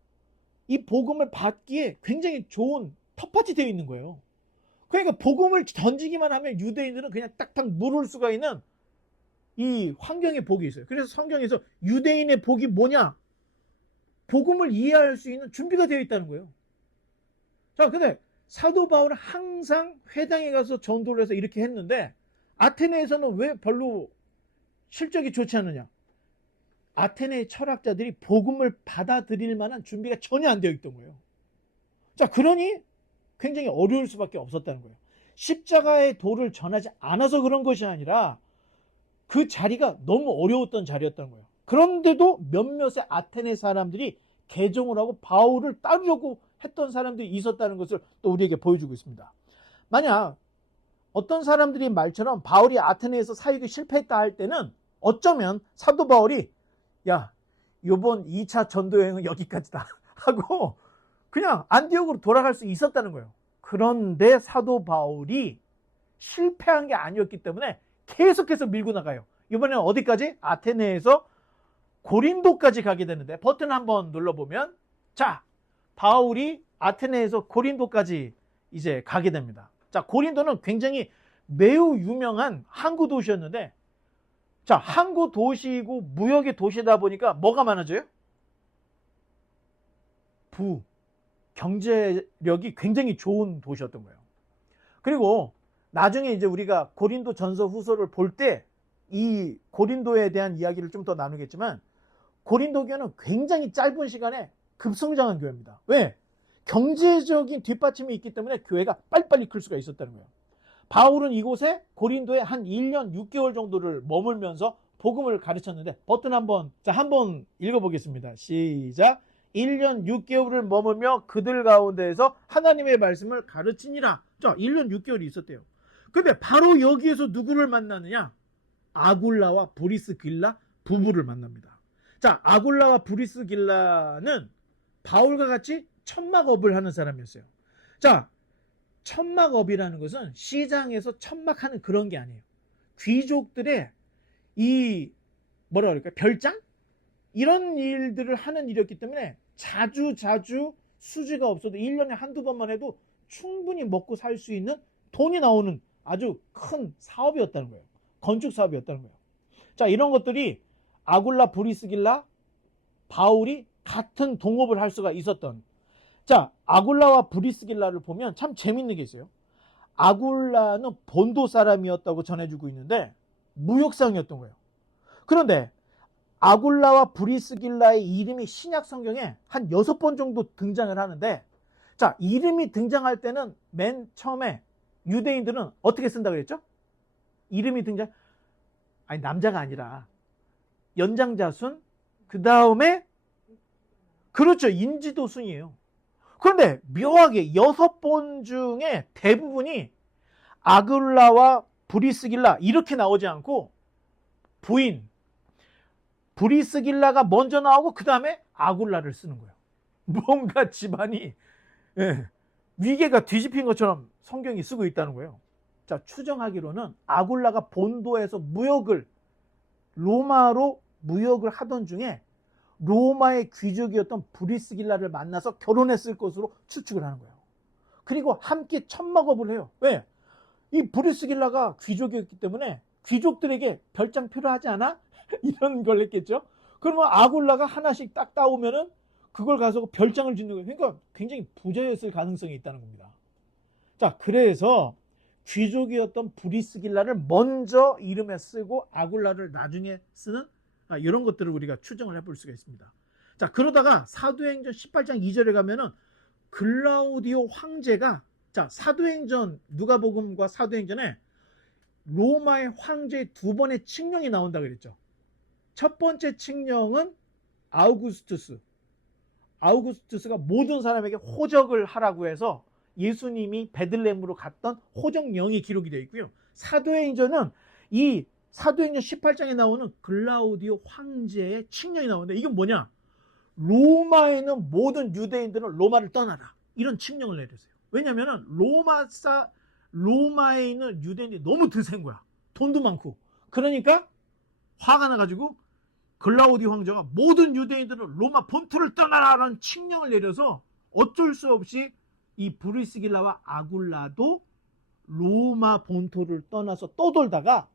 이 복음을 받기에 굉장히 좋은 텃밭이 되어 있는 거예요. 그러니까 복음을 던지기만 하면 유대인들은 그냥 딱딱 물을 수가 있는 이 환경의 복이 있어요. 그래서 성경에서 유대인의 복이 뭐냐? 복음을 이해할 수 있는 준비가 되어 있다는 거예요. 자, 근데 사도 바울은 항상 회당에 가서 전도를 해서 이렇게 했는데 아테네에서는 왜 별로 실적이 좋지 않느냐? 아테네의 철학자들이 복음을 받아들일 만한 준비가 전혀 안 되어 있던 거예요. 자, 그러니 굉장히 어려울 수밖에 없었다는 거예요. 십자가의 도를 전하지 않아서 그런 것이 아니라 그 자리가 너무 어려웠던 자리였다는 거예요. 그런데도 몇몇의 아테네 사람들이 개종을 하고 바울을 따르려고 했던 사람들이 있었다는 것을 또 우리에게 보여주고 있습니다. 만약 어떤 사람들이 말처럼 바울이 아테네에서 사역이 실패했다 할 때는 어쩌면 사도 바울이 야, 요번 2차 전도 여행은 여기까지다 하고 그냥 안디옥으로 돌아갈 수 있었다는 거예요. 그런데 사도 바울이 실패한 게 아니었기 때문에 계속해서 밀고 나가요. 이번에는 어디까지? 아테네에서 고린도까지 가게 되는데 버튼 한번 눌러보면, 자, 바울이 아테네에서 고린도까지 이제 가게 됩니다. 자, 고린도는 굉장히 매우 유명한 항구 도시였는데, 자, 항구 도시이고 무역의 도시다 보니까 뭐가 많아져요? 경제력이 굉장히 좋은 도시였던 거예요. 그리고 나중에 이제 우리가 고린도 전서 후서를 볼 때 이 고린도에 대한 이야기를 좀 더 나누겠지만, 고린도 교회는 굉장히 짧은 시간에 급성장한 교회입니다. 왜? 경제적인 뒷받침이 있기 때문에 교회가 빨리빨리 클 수가 있었다는 거예요. 바울은 이곳에 고린도에 한 1년 6개월 정도를 머물면서 복음을 가르쳤는데, 버튼 한번 읽어보겠습니다. 시작. 1년 6개월을 머물며 그들 가운데에서 하나님의 말씀을 가르치니라. 자, 1년 6개월이 있었대요. 근데 바로 여기에서 누구를 만나느냐? 아굴라와 브리스길라 부부를 만납니다. 자, 아굴라와 브리스길라는 바울과 같이 천막업을 하는 사람이었어요. 자, 천막업이라는 것은 시장에서 천막하는 그런 게 아니에요. 귀족들의 이 뭐라 그럴까? 별장? 이런 일들을 하는 일이었기 때문에 자주 수지가 없어도 1년에 한두 번만 해도 충분히 먹고 살 수 있는 돈이 나오는 아주 큰 사업이었다는 거예요. 건축 사업이었다는 거예요. 자, 이런 것들이 아굴라 브리스길라 바울이 같은 동업을 할 수가 있었던. 자, 아굴라와 브리스길라를 보면 참 재밌는 게 있어요. 아굴라는 본도 사람이었다고 전해주고 있는데 무역상이었던 거예요. 그런데 아굴라와 브리스길라의 이름이 신약 성경에 한 6번 정도 등장을 하는데, 자, 이름이 등장할 때는 맨 처음에 유대인들은 어떻게 쓴다고 그랬죠? 이름이 남자가 아니라 연장자순, 그 다음에 그렇죠, 인지도 순이에요. 그런데 묘하게 6번 중에 대부분이 아굴라와 브리스길라 이렇게 나오지 않고 부인 브리스길라가 먼저 나오고 그 다음에 아굴라를 쓰는 거예요. 뭔가 집안이 위계가 뒤집힌 것처럼 성경이 쓰고 있다는 거예요. 자, 추정하기로는 아굴라가 본도에서 로마로 무역을 하던 중에 로마의 귀족이었던 브리스길라를 만나서 결혼했을 것으로 추측을 하는 거예요. 그리고 함께 천막업을 해요. 왜? 이 브리스길라가 귀족이었기 때문에 귀족들에게 별장 필요하지 않아? 이런 걸 했겠죠. 그러면 아굴라가 하나씩 딱 따오면은 그걸 가지고 별장을 짓는 거예요. 그러니까 굉장히 부자였을 가능성이 있다는 겁니다. 자, 그래서 귀족이었던 브리스길라를 먼저 이름에 쓰고 아굴라를 나중에 쓰는 이런 것들을 우리가 추정을 해볼 수가 있습니다. 자, 그러다가 사도행전 18장 2절에 가면은 글라우디오 황제가, 자, 사도행전, 누가복음과 사도행전에 로마의 황제의 두 번의 칙령이 나온다 그랬죠. 첫 번째 칙령은 아우구스투스가 모든 사람에게 호적을 하라고 해서 예수님이 베들레헴으로 갔던 호적령이 기록이 되어 있고요. 사도행전은 이 사도행전 18장에 나오는 글라우디오 황제의 칙령이 나오는데, 이건 뭐냐? 로마에 있는 모든 유대인들은 로마를 떠나라, 이런 칙령을 내렸어요. 왜냐하면 로마에 있는 유대인들이 너무 드센 거야. 돈도 많고. 그러니까 화가 나가지고 글라우디오 황제가 모든 유대인들은 로마 본토를 떠나라라는 칙령을 내려서 어쩔 수 없이 이 브리스길라와 아굴라도 로마 본토를 떠나서 떠돌다가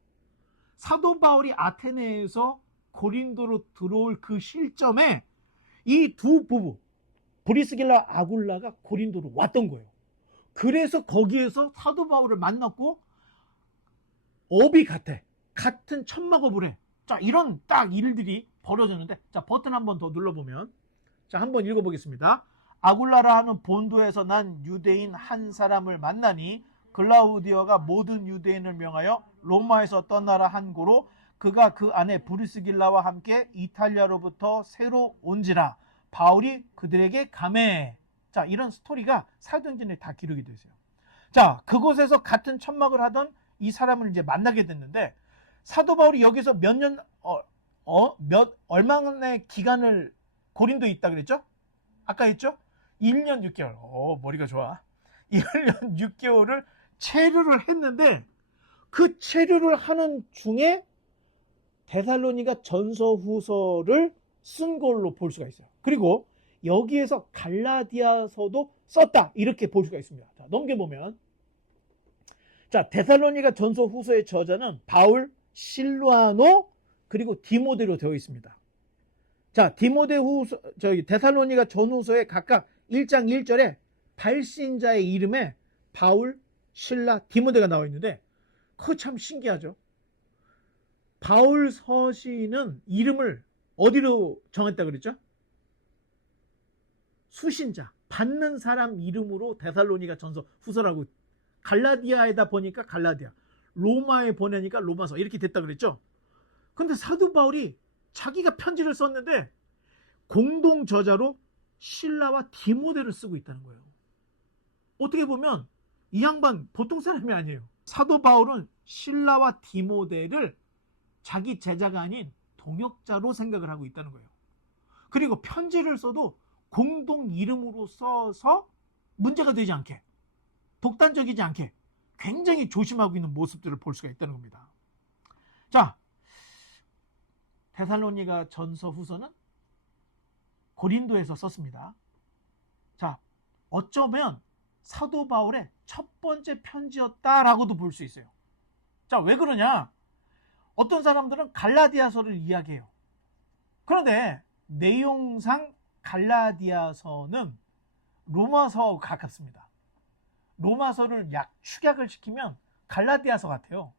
사도 바울이 아테네에서 고린도로 들어올 그 시점에 이 두 부부 브리스길라 아굴라가 고린도로 왔던 거예요. 그래서 거기에서 사도 바울을 만났고 업이 같은 천막업을 해. 자, 이런 딱 일들이 벌어졌는데, 자, 버튼 한 번 더 눌러보면, 자, 한번 읽어보겠습니다. 아굴라라 하는 본도에서 난 유대인 한 사람을 만나니 글라우디오가 모든 유대인을 명하여 로마에서 떠나라 한 고로 그가 그 안에 브리스길라와 함께 이탈리아로부터 새로 온지라 바울이 그들에게 가매. 자, 이런 스토리가 사도행전에 다 기록이 되어 있어요. 자, 그곳에서 같은 천막을 하던 이 사람을 이제 만나게 됐는데, 사도 바울이 여기서 얼마만의 기간을 고린도에 있다 그랬죠? 아까 했죠? 1년 6개월. 머리가 좋아. 1년 6개월을 체류를 했는데, 그 체류를 하는 중에 데살로니가 전서 후서를 쓴 걸로 볼 수가 있어요. 그리고 여기에서 갈라디아서도 썼다, 이렇게 볼 수가 있습니다. 자, 넘겨보면, 자, 데살로니가 전서 후서의 저자는 바울, 실루아노, 그리고 디모데로 되어 있습니다. 자, 데살로니가 전후서에 각각 1장 1절에 발신자의 이름에 바울, 실라, 디모데가 나와 있는데, 그거 참 신기하죠. 바울 서신은 이름을 어디로 정했다 그랬죠? 수신자, 받는 사람 이름으로 데살로니가 전서 후서라고, 갈라디아에다 보니까 갈라디아, 로마에 보내니까 로마서, 이렇게 됐다 그랬죠. 근데 사도 바울이 자기가 편지를 썼는데 공동 저자로 실라와 디모데를 쓰고 있다는 거예요. 어떻게 보면 이 양반 보통 사람이 아니에요. 사도 바울은 실라와 디모데를 자기 제자가 아닌 동역자로 생각을 하고 있다는 거예요. 그리고 편지를 써도 공동 이름으로 써서 문제가 되지 않게, 독단적이지 않게 굉장히 조심하고 있는 모습들을 볼 수가 있다는 겁니다. 자, 데살로니가 전서 후서는 고린도에서 썼습니다. 자, 어쩌면 사도 바울의 첫 번째 편지였다라고도 볼 수 있어요. 자, 왜 그러냐? 어떤 사람들은 갈라디아서를 이야기해요. 그런데 내용상 갈라디아서는 로마서와 가깝습니다. 로마서를 축약을 시키면 갈라디아서 같아요.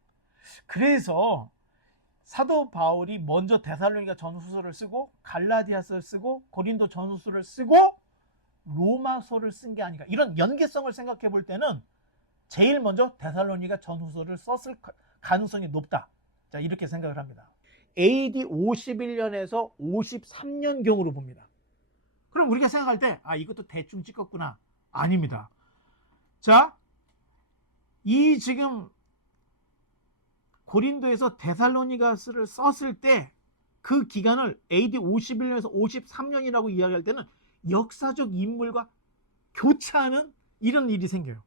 그래서 사도 바울이 먼저 데살로니가 전후서를 쓰고 갈라디아서를 쓰고 고린도 전후서를 쓰고 로마서를 쓴 게 아닌가, 이런 연계성을 생각해 볼 때는 제일 먼저 데살로니가 전후서를 썼을 가능성이 높다. 자, 이렇게 생각을 합니다. AD 51년에서 53년경으로 봅니다. 그럼 우리가 생각할 때 이것도 대충 찍었구나. 아닙니다. 자, 이 지금 고린도에서 데살로니가스를 썼을 때 그 기간을 AD 51년에서 53년이라고 이야기할 때는 역사적 인물과 교차하는 이런 일이 생겨요.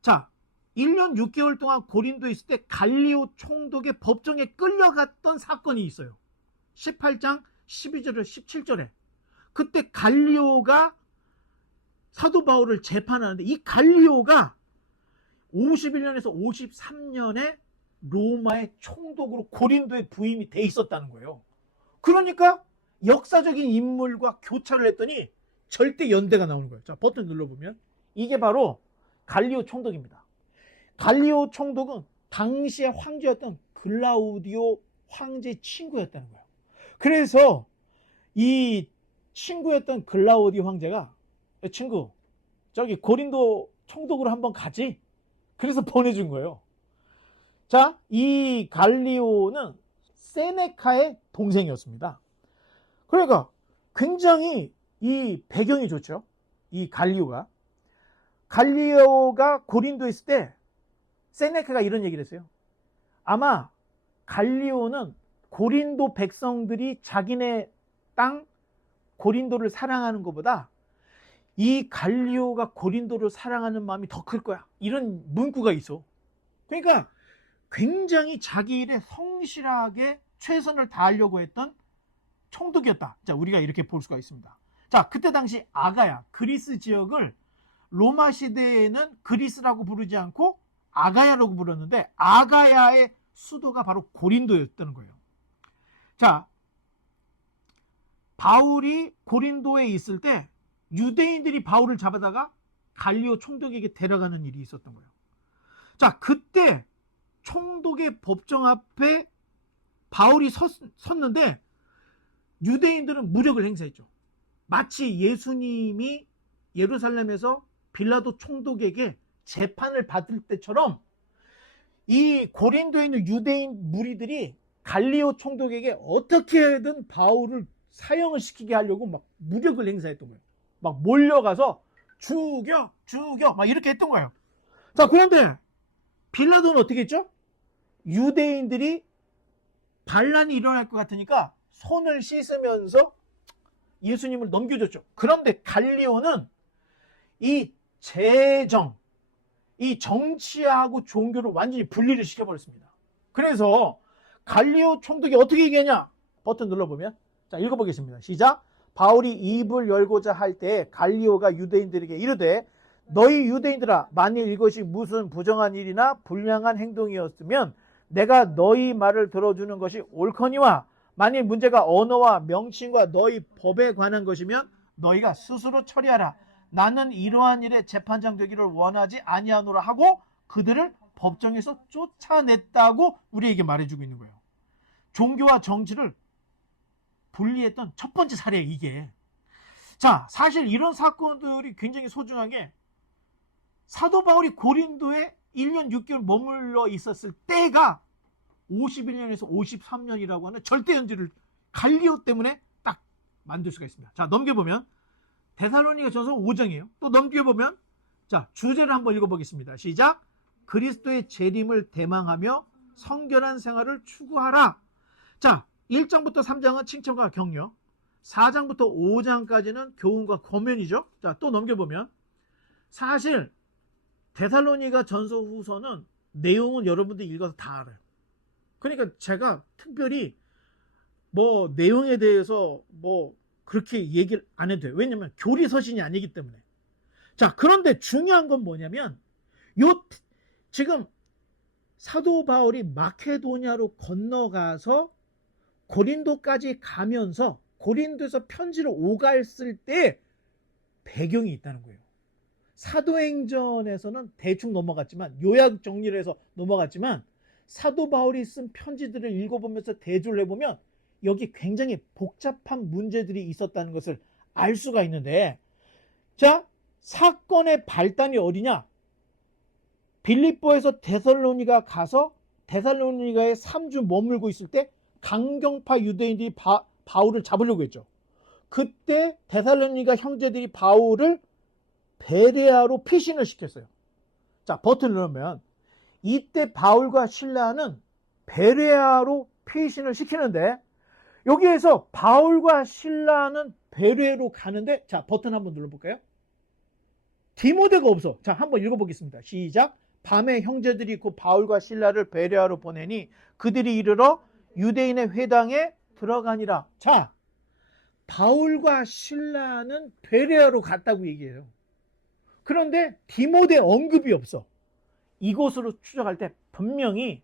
자, 1년 6개월 동안 고린도에 있을 때 갈리오 총독의 법정에 끌려갔던 사건이 있어요. 18장 12절에 17절에. 그때 갈리오가 사도 바울을 재판하는데 이 갈리오가 51년에서 53년에 로마의 총독으로 고린도에 부임이 돼 있었다는 거예요. 그러니까 역사적인 인물과 교차를 했더니 절대 연대가 나오는 거예요. 자, 버튼 눌러보면 이게 바로 갈리오 총독입니다. 갈리오 총독은 당시의 황제였던 글라우디오 황제의 친구였다는 거예요. 그래서 이 친구였던 글라우디오 황제가 친구 저기 고린도 총독으로 한번 가지. 그래서 보내준 거예요. 자, 이 갈리오는 세네카의 동생이었습니다. 그러니까 굉장히 이 배경이 좋죠. 이 갈리오가 고린도에 있을 때 세네카가 이런 얘기를 했어요. 아마 갈리오는 고린도 백성들이 자기네 땅 고린도를 사랑하는 것보다 이 갈리오가 고린도를 사랑하는 마음이 더 클 거야. 이런 문구가 있어. 그러니까 굉장히 자기 일에 성실하게 최선을 다하려고 했던 총독이었다. 자, 우리가 이렇게 볼 수가 있습니다. 자, 그때 당시 아가야, 그리스 지역을 로마 시대에는 그리스라고 부르지 않고 아가야라고 불렀는데 아가야의 수도가 바로 고린도였다는 거예요. 자, 바울이 고린도에 있을 때 유대인들이 바울을 잡아다가 갈리오 총독에게 데려가는 일이 있었던 거예요. 자, 그때 총독의 법정 앞에 바울이 섰는데 유대인들은 무력을 행사했죠. 마치 예수님이 예루살렘에서 빌라도 총독에게 재판을 받을 때처럼 이 고린도에 있는 유대인 무리들이 갈리오 총독에게 어떻게든 바울을 사형을 시키게 하려고 막 무력을 행사했던 거예요. 막 몰려가서 죽여 막 이렇게 했던 거예요. 자, 그런데 빌라도는 어떻게 했죠? 유대인들이 반란이 일어날 것 같으니까 손을 씻으면서 예수님을 넘겨줬죠. 그런데 갈리오는 이 재정, 이 정치하고 종교를 완전히 분리를 시켜버렸습니다. 그래서 갈리오 총독이 어떻게 얘기하냐? 버튼 눌러보면 자, 읽어보겠습니다. 시작. 바울이 입을 열고자 할 때 갈리오가 유대인들에게 이르되 너희 유대인들아, 만일 이것이 무슨 부정한 일이나 불량한 행동이었으면 내가 너희 말을 들어주는 것이 옳거니와 만일 문제가 언어와 명칭과 너희 법에 관한 것이면 너희가 스스로 처리하라. 나는 이러한 일에 재판장 되기를 원하지 아니하노라 하고 그들을 법정에서 쫓아냈다고 우리에게 말해주고 있는 거예요. 종교와 정치를 분리했던 첫 번째 사례 이게. 자, 사실 이런 사건들이 굉장히 소중한 게 사도 바울이 고린도에 1년 6개월 머물러 있었을 때가 51년에서 53년이라고 하는 절대연지를 갈리오 때문에 딱 만들 수가 있습니다. 자, 넘겨보면 데살로니가 전서 5장이에요. 또 넘겨보면 자, 주제를 한번 읽어보겠습니다. 시작. 그리스도의 재림을 대망하며 성결한 생활을 추구하라. 자, 1장부터 3장은 칭찬과 격려, 4장부터 5장까지는 교훈과 권면이죠. 자, 또 넘겨보면 사실 데살로니가 전서 후서는 내용은 여러분들이 읽어서 다 알아요. 그러니까 제가 특별히 뭐 내용에 대해서 뭐 그렇게 얘기를 안 해도 돼요. 왜냐면 교리 서신이 아니기 때문에. 자, 그런데 중요한 건 뭐냐면 지금 사도 바울이 마케도니아로 건너가서 고린도까지 가면서 고린도에서 편지를 오갔을 때 배경이 있다는 거예요. 사도행전에서는 대충 넘어갔지만 요약 정리를 해서 넘어갔지만 사도 바울이 쓴 편지들을 읽어보면서 대조를 해보면 여기 굉장히 복잡한 문제들이 있었다는 것을 알 수가 있는데, 자, 사건의 발단이 어디냐? 빌립보에서 데살로니가 가서 데살로니가에 3주 머물고 있을 때 강경파 유대인들이 바울을 잡으려고 했죠. 그때 데살로니가 형제들이 바울을 베레아로 피신을 시켰어요. 자, 버튼을 누르면 이때 바울과 실라는 베레아로 피신을 시키는데 여기에서 바울과 실라는 베레아로 가는데 자, 버튼 한번 눌러볼까요? 디모데가 없어. 자, 한번 읽어보겠습니다. 시작. 밤에 형제들이 그 바울과 실라를 베레아로 보내니 그들이 이르러 유대인의 회당에 들어가니라. 자, 바울과 실라는 베레아로 갔다고 얘기해요. 그런데 디모데 언급이 없어. 이곳으로 추적할 때 분명히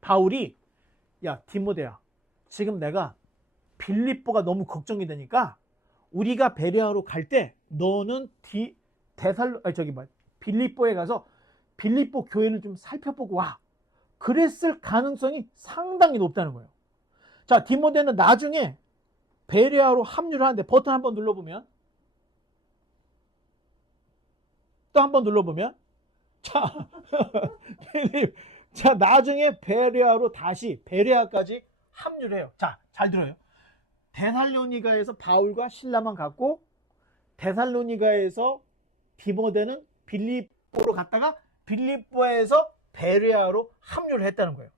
바울이 야 디모데야, 지금 내가 빌립보가 너무 걱정이 되니까 우리가 베레아로 갈 때 너는 빌립보에 가서 빌립보 교회를 좀 살펴보고 와. 그랬을 가능성이 상당히 높다는 거예요. 자, 디모데는 나중에 베레아로 합류를 하는데 버튼 한번 눌러보면, 또 한번 눌러보면, 자, 자, 나중에 베레아로 다시 베레아까지 합류를 해요. 자, 잘 들어요. 데살로니가에서 바울과 실라만 갔고, 데살로니가에서 디모데는 빌립보로 갔다가 빌립보에서 베레아로 합류를 했다는 거예요.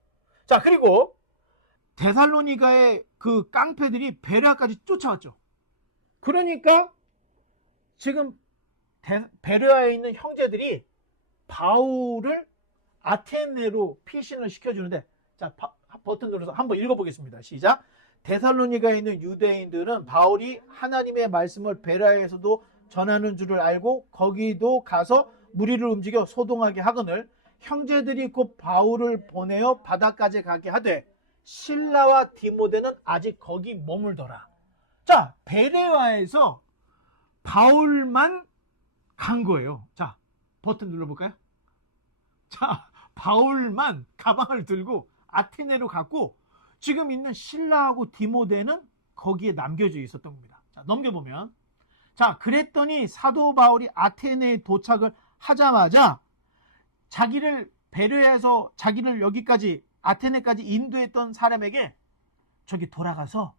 자, 그리고 데살로니가의 그 깡패들이 베레아까지 쫓아왔죠. 그러니까 지금 베레아에 있는 형제들이 바울을 아테네로 피신을 시켜주는데, 자, 버튼 눌러서 한번 읽어보겠습니다. 시작. 데살로니가에 있는 유대인들은 바울이 하나님의 말씀을 베레아에서도 전하는 줄을 알고 거기도 가서 무리를 움직여 소동하게 하거늘 형제들이 곧 바울을 보내어 바다까지 가게 하되 실라와 디모데는 아직 거기 머물더라. 자, 베레아에서 바울만 간 거예요. 자, 버튼 눌러볼까요? 자, 바울만 가방을 들고 아테네로 갔고 지금 있는 실라하고 디모데는 거기에 남겨져 있었던 겁니다. 자, 넘겨보면, 자, 그랬더니 사도 바울이 아테네에 도착을 하자마자 자기를 베레아에서 자기를 여기까지 아테네까지 인도했던 사람에게 저기 돌아가서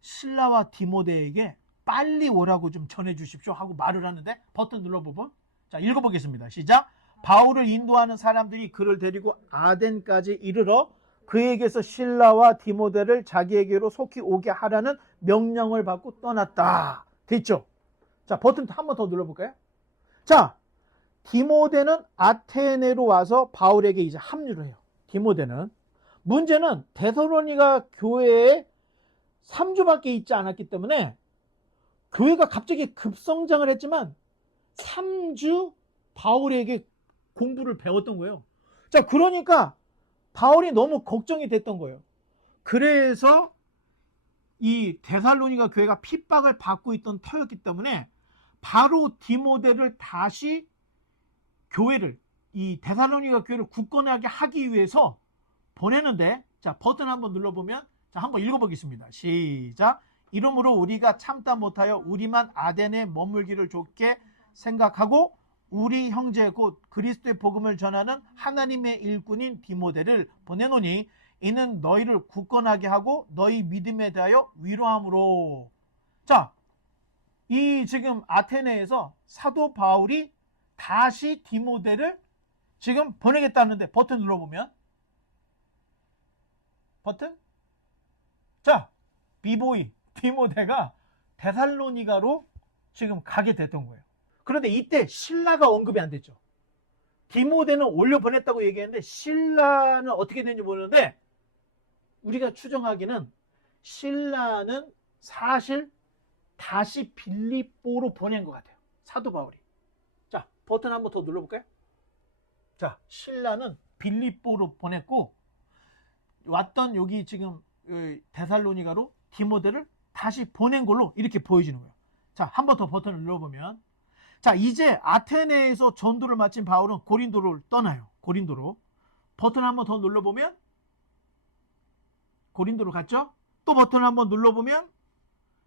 실라와 디모데에게 빨리 오라고 좀 전해주십시오 하고 말을 하는데, 버튼 눌러보면, 자, 읽어보겠습니다. 시작. 바울을 인도하는 사람들이 그를 데리고 아덴까지 이르러 그에게서 실라와 디모데를 자기에게로 속히 오게 하라는 명령을 받고 떠났다. 됐죠? 자, 버튼 한 번 더 눌러볼까요? 자, 디모데는 아테네로 와서 바울에게 이제 합류를 해요. 디모데는. 문제는 데살로니가 교회에 3주밖에 있지 않았기 때문에 교회가 갑자기 급성장을 했지만 3주 바울에게 공부를 배웠던 거예요. 자, 그러니까 바울이 너무 걱정이 됐던 거예요. 그래서 이 데살로니가 교회가 핍박을 받고 있던 터였기 때문에 바로 디모데를 다시 교회를, 이 데살로니가 교회를 굳건하게 하기 위해서 보내는데, 자, 버튼 한번 눌러보면, 자, 한번 읽어보겠습니다. 시작. 이러므로 우리가 참다 못하여 우리만 아덴에 머물기를 좋게 생각하고 우리 형제 곧 그리스도의 복음을 전하는 하나님의 일꾼인 디모데를 보내노니 이는 너희를 굳건하게 하고 너희 믿음에 대하여 위로함으로. 자, 이 지금 아테네에서 사도 바울이 다시 디모데를 지금 보내겠다는데, 버튼 눌러보면, 버튼, 자, 비보이 디모데가 데살로니가로 지금 가게 됐던 거예요. 그런데 이때 실라가 언급이 안 됐죠. 디모데는 올려 보냈다고 얘기했는데 실라는 어떻게 됐는지 모르는데, 우리가 추정하기는 실라는 사실 다시 빌립보로 보낸 것 같아요. 사도 바울이. 자, 버튼 한번 더 눌러볼까요? 자, 실라는 빌립보로 보냈고 왔던 여기 지금 데살로니가로 디모데를 다시 보낸 걸로 이렇게 보여지는 거예요. 자, 한 번 더 버튼을 눌러보면, 자, 이제 아테네에서 전도를 마친 바울은 고린도를 떠나요. 고린도로. 버튼 한번 더 눌러보면 고린도로 갔죠? 또 버튼을 한번 눌러보면,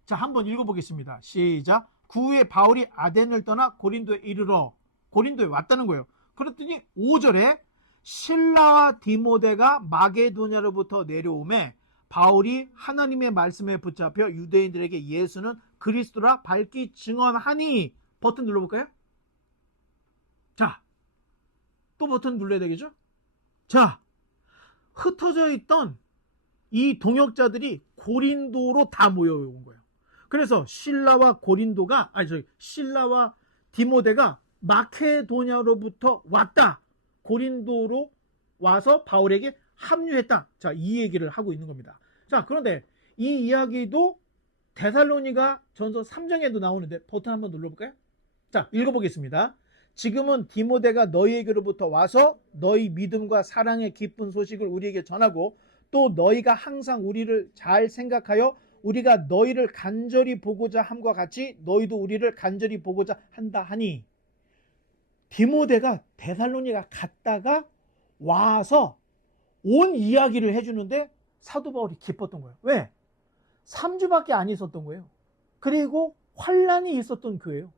자, 한번 읽어보겠습니다. 시작. 그 후에 바울이 아덴을 떠나 고린도에 이르러 고린도에 왔다는 거예요. 그랬더니 5절에 실라와 디모데가 마게도냐로부터 내려오매 바울이 하나님의 말씀에 붙잡혀 유대인들에게 예수는 그리스도라 밝히 증언하니. 버튼 눌러볼까요? 자, 또 버튼 눌러야 되겠죠? 자, 흩어져 있던 이 동역자들이 고린도로 다 모여온 거예요. 그래서 실라와 디모데가 마케도냐로부터 왔다. 고린도로 와서 바울에게 합류했다. 자, 이 얘기를 하고 있는 겁니다. 자, 그런데 이 이야기도 데살로니가 전서 3장에도 나오는데, 버튼 한번 눌러볼까요? 자, 읽어보겠습니다. 지금은 디모데가 너희에게로부터 와서 너희 믿음과 사랑의 기쁜 소식을 우리에게 전하고 또 너희가 항상 우리를 잘 생각하여 우리가 너희를 간절히 보고자 함과 같이 너희도 우리를 간절히 보고자 한다 하니, 디모데가 데살로니가 갔다가 와서 온 이야기를 해주는데 사도 바울이 기뻤던 거예요. 왜? 3주밖에 안 있었던 거예요. 그리고 환란이 있었던 교회예요.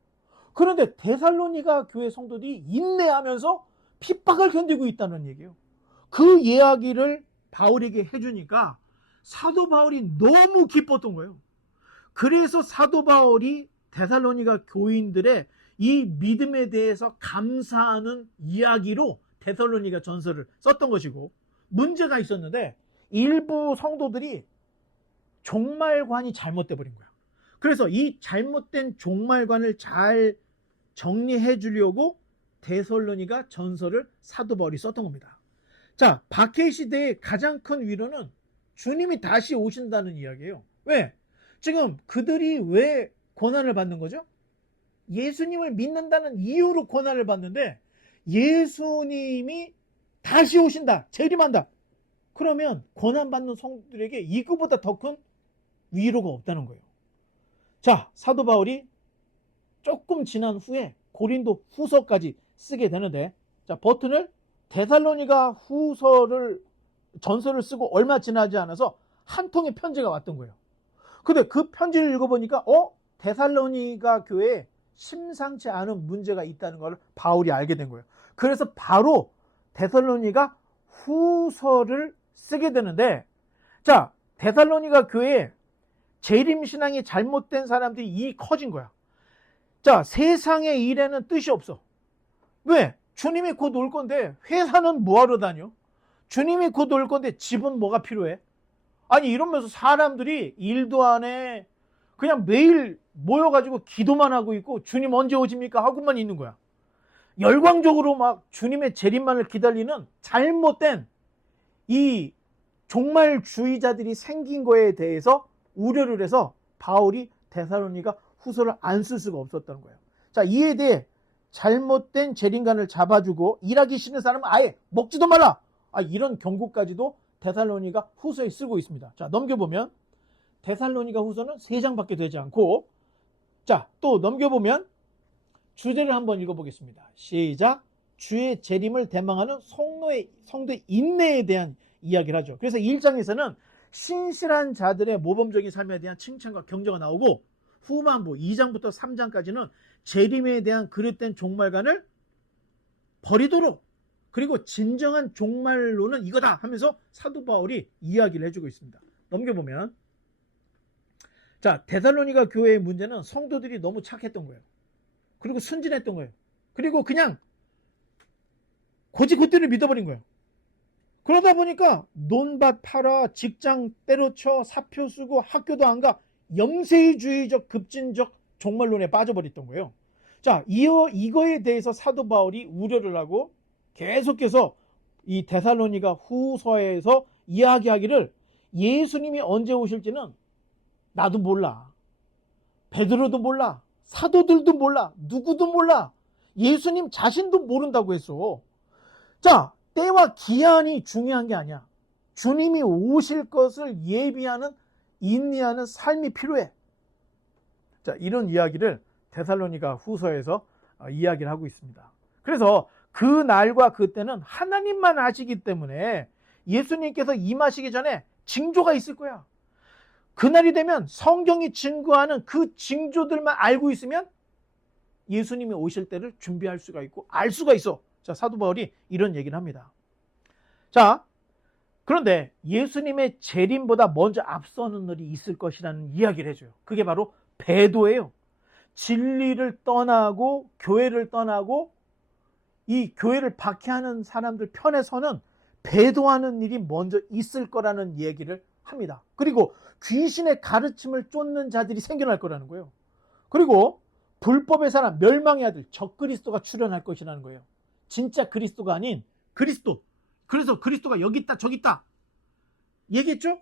그런데 데살로니가 교회 성도들이 인내하면서 핍박을 견디고 있다는 얘기예요. 그 이야기를 바울에게 해주니까 사도 바울이 너무 기뻤던 거예요. 그래서 사도 바울이 데살로니가 교인들의 이 믿음에 대해서 감사하는 이야기로 데살로니가 전서를 썼던 것이고, 문제가 있었는데 일부 성도들이 종말관이 잘못돼 버린 거야. 그래서 이 잘못된 종말관을 잘 정리해 주려고 데살로니가 전서를 사도 바울이 썼던 겁니다. 자, 박해 시대의 가장 큰 위로는 주님이 다시 오신다는 이야기예요. 왜? 지금 그들이 왜 고난을 받는 거죠? 예수님을 믿는다는 이유로 고난을 받는데, 예수님이 다시 오신다, 재림한다. 그러면 고난받는 성도들에게 이거보다 더 큰 위로가 없다는 거예요. 자, 사도 바울이 조금 지난 후에 고린도 후서까지 쓰게 되는데, 자, 버튼을 데살로니가 후서를 전서를 쓰고 얼마 지나지 않아서 한 통의 편지가 왔던 거예요. 근데 그 편지를 읽어보니까 데살로니가 교회에 심상치 않은 문제가 있다는 걸 바울이 알게 된 거예요. 그래서 바로 데살로니가 후서를 쓰게 되는데, 자, 데살로니가 교회에 재림신앙이 잘못된 사람들이 이 커진 거야. 자, 세상의 일에는 뜻이 없어. 왜? 주님이 곧 올 건데 회사는 뭐하러 다녀? 주님이 곧 올 건데 집은 뭐가 필요해? 아니, 이러면서 사람들이 일도 안 해. 그냥 매일 모여가지고 기도만 하고 있고 주님 언제 오십니까? 하고만 있는 거야. 열광적으로 막 주님의 재림만을 기다리는 잘못된 이 종말주의자들이 생긴 거에 대해서 우려를 해서 바울이 데살로니가 후서를 안 쓸 수가 없었다는 거예요. 자, 이에 대해 잘못된 재림관을 잡아주고 일하기 싫은 사람은 아예 먹지도 말라. 이런 경고까지도 데살로니가 후서에 쓰고 있습니다. 자, 넘겨보면 데살로니가 후서는 3장밖에 되지 않고, 자, 또 넘겨보면 주제를 한번 읽어보겠습니다. 시작. 주의 재림을 대망하는 성도의 인내에 대한 이야기를 하죠. 그래서 1장에서는 신실한 자들의 모범적인 삶에 대한 칭찬과 경제가 나오고, 후반부 2장부터 3장까지는 재림에 대한 그릇된 종말관을 버리도록, 그리고 진정한 종말론은 이거다 하면서 사도 바울이 이야기를 해주고 있습니다. 넘겨보면, 자, 데살로니가 교회의 문제는 성도들이 너무 착했던 거예요. 그리고 순진했던 거예요. 그리고 그냥 고지고대로 믿어버린 거예요. 그러다 보니까 논밭 팔아, 직장 때려쳐, 사표 쓰고 학교도 안 가, 영세주의적 급진적 종말론에 빠져버렸던 거예요. 자, 이거에 대해서 사도 바울이 우려를 하고 계속해서 이 데살로니가 후서에서 이야기하기를, 예수님이 언제 오실지는 나도 몰라, 베드로도 몰라, 사도들도 몰라, 누구도 몰라, 예수님 자신도 모른다고 했어. 자, 때와 기한이 중요한 게 아니야. 주님이 오실 것을 예비하는, 인내하는 삶이 필요해. 자, 이런 이야기를 데살로니가 후서에서 이야기를 하고 있습니다. 그래서 그 날과 그때는 하나님만 아시기 때문에 예수님께서 임하시기 전에 징조가 있을 거야. 그날이 되면 성경이 증거하는 그 징조들만 알고 있으면 예수님이 오실 때를 준비할 수가 있고 알 수가 있어. 자, 사도 바울이 이런 얘기를 합니다. 자, 그런데 예수님의 재림보다 먼저 앞서는 일이 있을 것이라는 이야기를 해줘요. 그게 바로 배도예요. 진리를 떠나고 교회를 떠나고 이 교회를 박해하는 사람들 편에 서는 배도하는 일이 먼저 있을 거라는 얘기를 합니다. 그리고 귀신의 가르침을 쫓는 자들이 생겨날 거라는 거예요. 그리고 불법의 사람, 멸망의 아들, 적그리스도가 출현할 것이라는 거예요. 진짜 그리스도가 아닌 그리스도. 그래서 그리스도가 여기 있다 저기 있다 얘기했죠.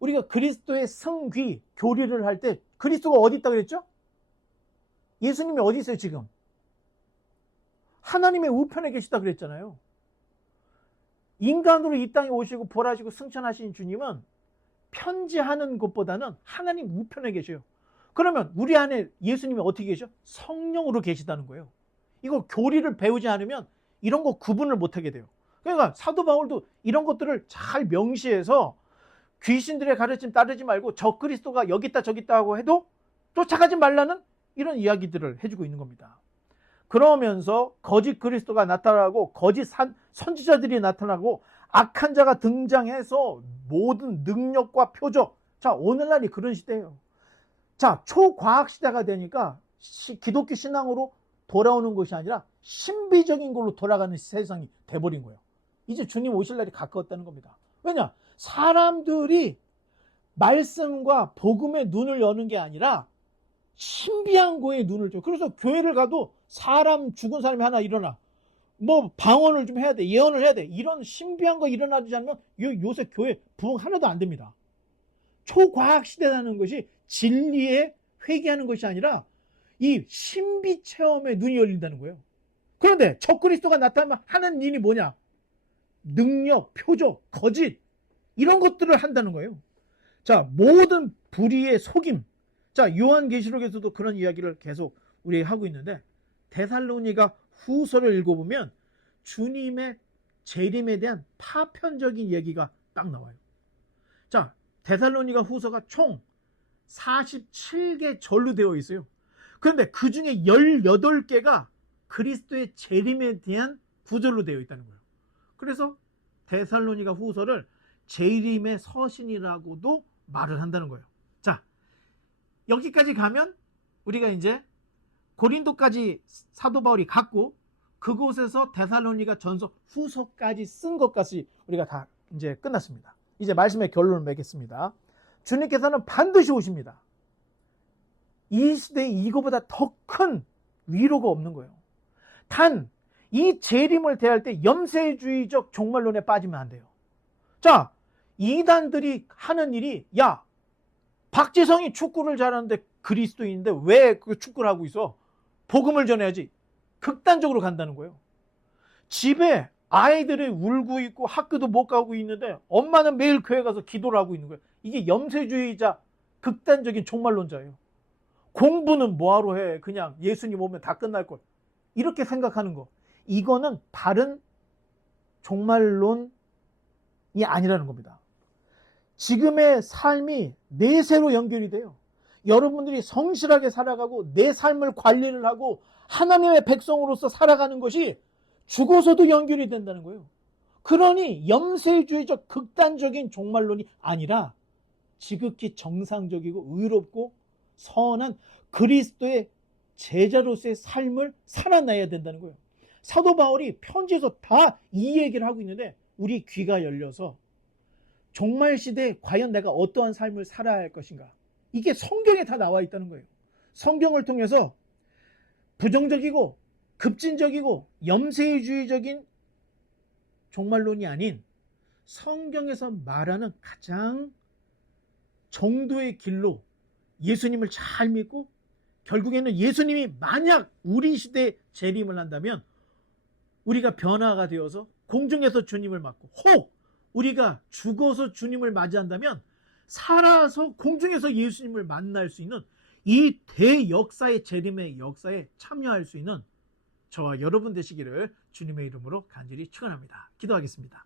우리가 그리스도의 성귀 교리를 할 때 그리스도가 어디 있다 그랬죠? 예수님이 어디 있어요 지금? 하나님의 우편에 계시다 그랬잖아요. 인간으로 이 땅에 오시고 부활하시고 승천하신 주님은 편지하는 것보다는 하나님 우편에 계셔요. 그러면 우리 안에 예수님이 어떻게 계셔? 성령으로 계시다는 거예요. 이거 교리를 배우지 않으면 이런 거 구분을 못하게 돼요. 그러니까 사도 바울도 이런 것들을 잘 명시해서 귀신들의 가르침 따르지 말고 적그리스도가 여기 있다 저기 있다 하고 해도 쫓아가지 말라는 이런 이야기들을 해주고 있는 겁니다. 그러면서 거짓 그리스도가 나타나고 거짓 선지자들이 나타나고 악한 자가 등장해서 모든 능력과 표적, 자 오늘날이 그런 시대예요. 자 초과학 시대가 되니까 기독교 신앙으로 돌아오는 것이 아니라 신비적인 걸로 돌아가는 세상이 돼버린 거예요. 이제 주님 오실 날이 가까웠다는 겁니다. 왜냐? 사람들이 말씀과 복음의 눈을 여는 게 아니라 신비한 거에 눈을 줘. 그래서 교회를 가도 죽은 사람이 하나 일어나. 뭐 방언을 좀 해야 돼. 예언을 해야 돼. 이런 신비한 거 일어나지 않으면 요새 교회 부흥 하나도 안 됩니다. 초과학 시대라는 것이 진리에 회개하는 것이 아니라 이 신비 체험에 눈이 열린다는 거예요. 그런데 적그리스도가 나타나면 하는 일이 뭐냐? 능력, 표적, 거짓 이런 것들을 한다는 거예요. 자, 모든 불의의 속임. 자, 요한계시록에서도 그런 이야기를 계속 우리 하고 있는데 데살로니가 후서를 읽어보면 주님의 재림에 대한 파편적인 얘기가 딱 나와요. 자, 데살로니가 후서가 총 47개 절로 되어 있어요. 그런데 그 중에 18개가 그리스도의 재림에 대한 구절로 되어 있다는 거예요. 그래서 데살로니가 후서를 재림의 서신이라고도 말을 한다는 거예요. 자, 여기까지 가면 우리가 이제 고린도까지 사도 바울이 갔고 그곳에서 데살로니가 전서 후서까지 쓴 것까지 우리가 다 이제 끝났습니다. 이제 말씀의 결론을 맺겠습니다. 주님께서는 반드시 오십니다. 이 시대에 이거보다 더 큰 위로가 없는 거예요. 단 이 재림을 대할 때 염세주의적 종말론에 빠지면 안 돼요. 자, 이단들이 하는 일이 야, 박지성이 축구를 잘하는데 그리스도인인데 왜 그 축구를 하고 있어? 복음을 전해야지. 극단적으로 간다는 거예요. 집에 아이들이 울고 있고 학교도 못 가고 있는데 엄마는 매일 교회 가서 기도를 하고 있는 거예요. 이게 염세주의자 극단적인 종말론자예요. 공부는 뭐하러 해? 그냥 예수님 오면 다 끝날 걸. 이렇게 생각하는 거. 이거는 다른 종말론이 아니라는 겁니다. 지금의 삶이 내세로 연결이 돼요. 여러분들이 성실하게 살아가고 내 삶을 관리를 하고 하나님의 백성으로서 살아가는 것이 죽어서도 연결이 된다는 거예요. 그러니 염세주의적 극단적인 종말론이 아니라 지극히 정상적이고 의롭고 선한 그리스도의 제자로서의 삶을 살아내야 된다는 거예요. 사도 바울이 편지에서 다 이 얘기를 하고 있는데 우리 귀가 열려서 종말 시대에 과연 내가 어떠한 삶을 살아야 할 것인가, 이게 성경에 다 나와 있다는 거예요. 성경을 통해서 부정적이고 급진적이고 염세주의적인 종말론이 아닌 성경에서 말하는 가장 정도의 길로 예수님을 잘 믿고 결국에는 예수님이 만약 우리 시대에 재림을 한다면 우리가 변화가 되어서 공중에서 주님을 맞고, 혹 우리가 죽어서 주님을 맞이한다면 살아서 공중에서 예수님을 만날 수 있는 이 대역사의 재림의 역사에 참여할 수 있는 저와 여러분 되시기를 주님의 이름으로 간절히 축원합니다. 기도하겠습니다.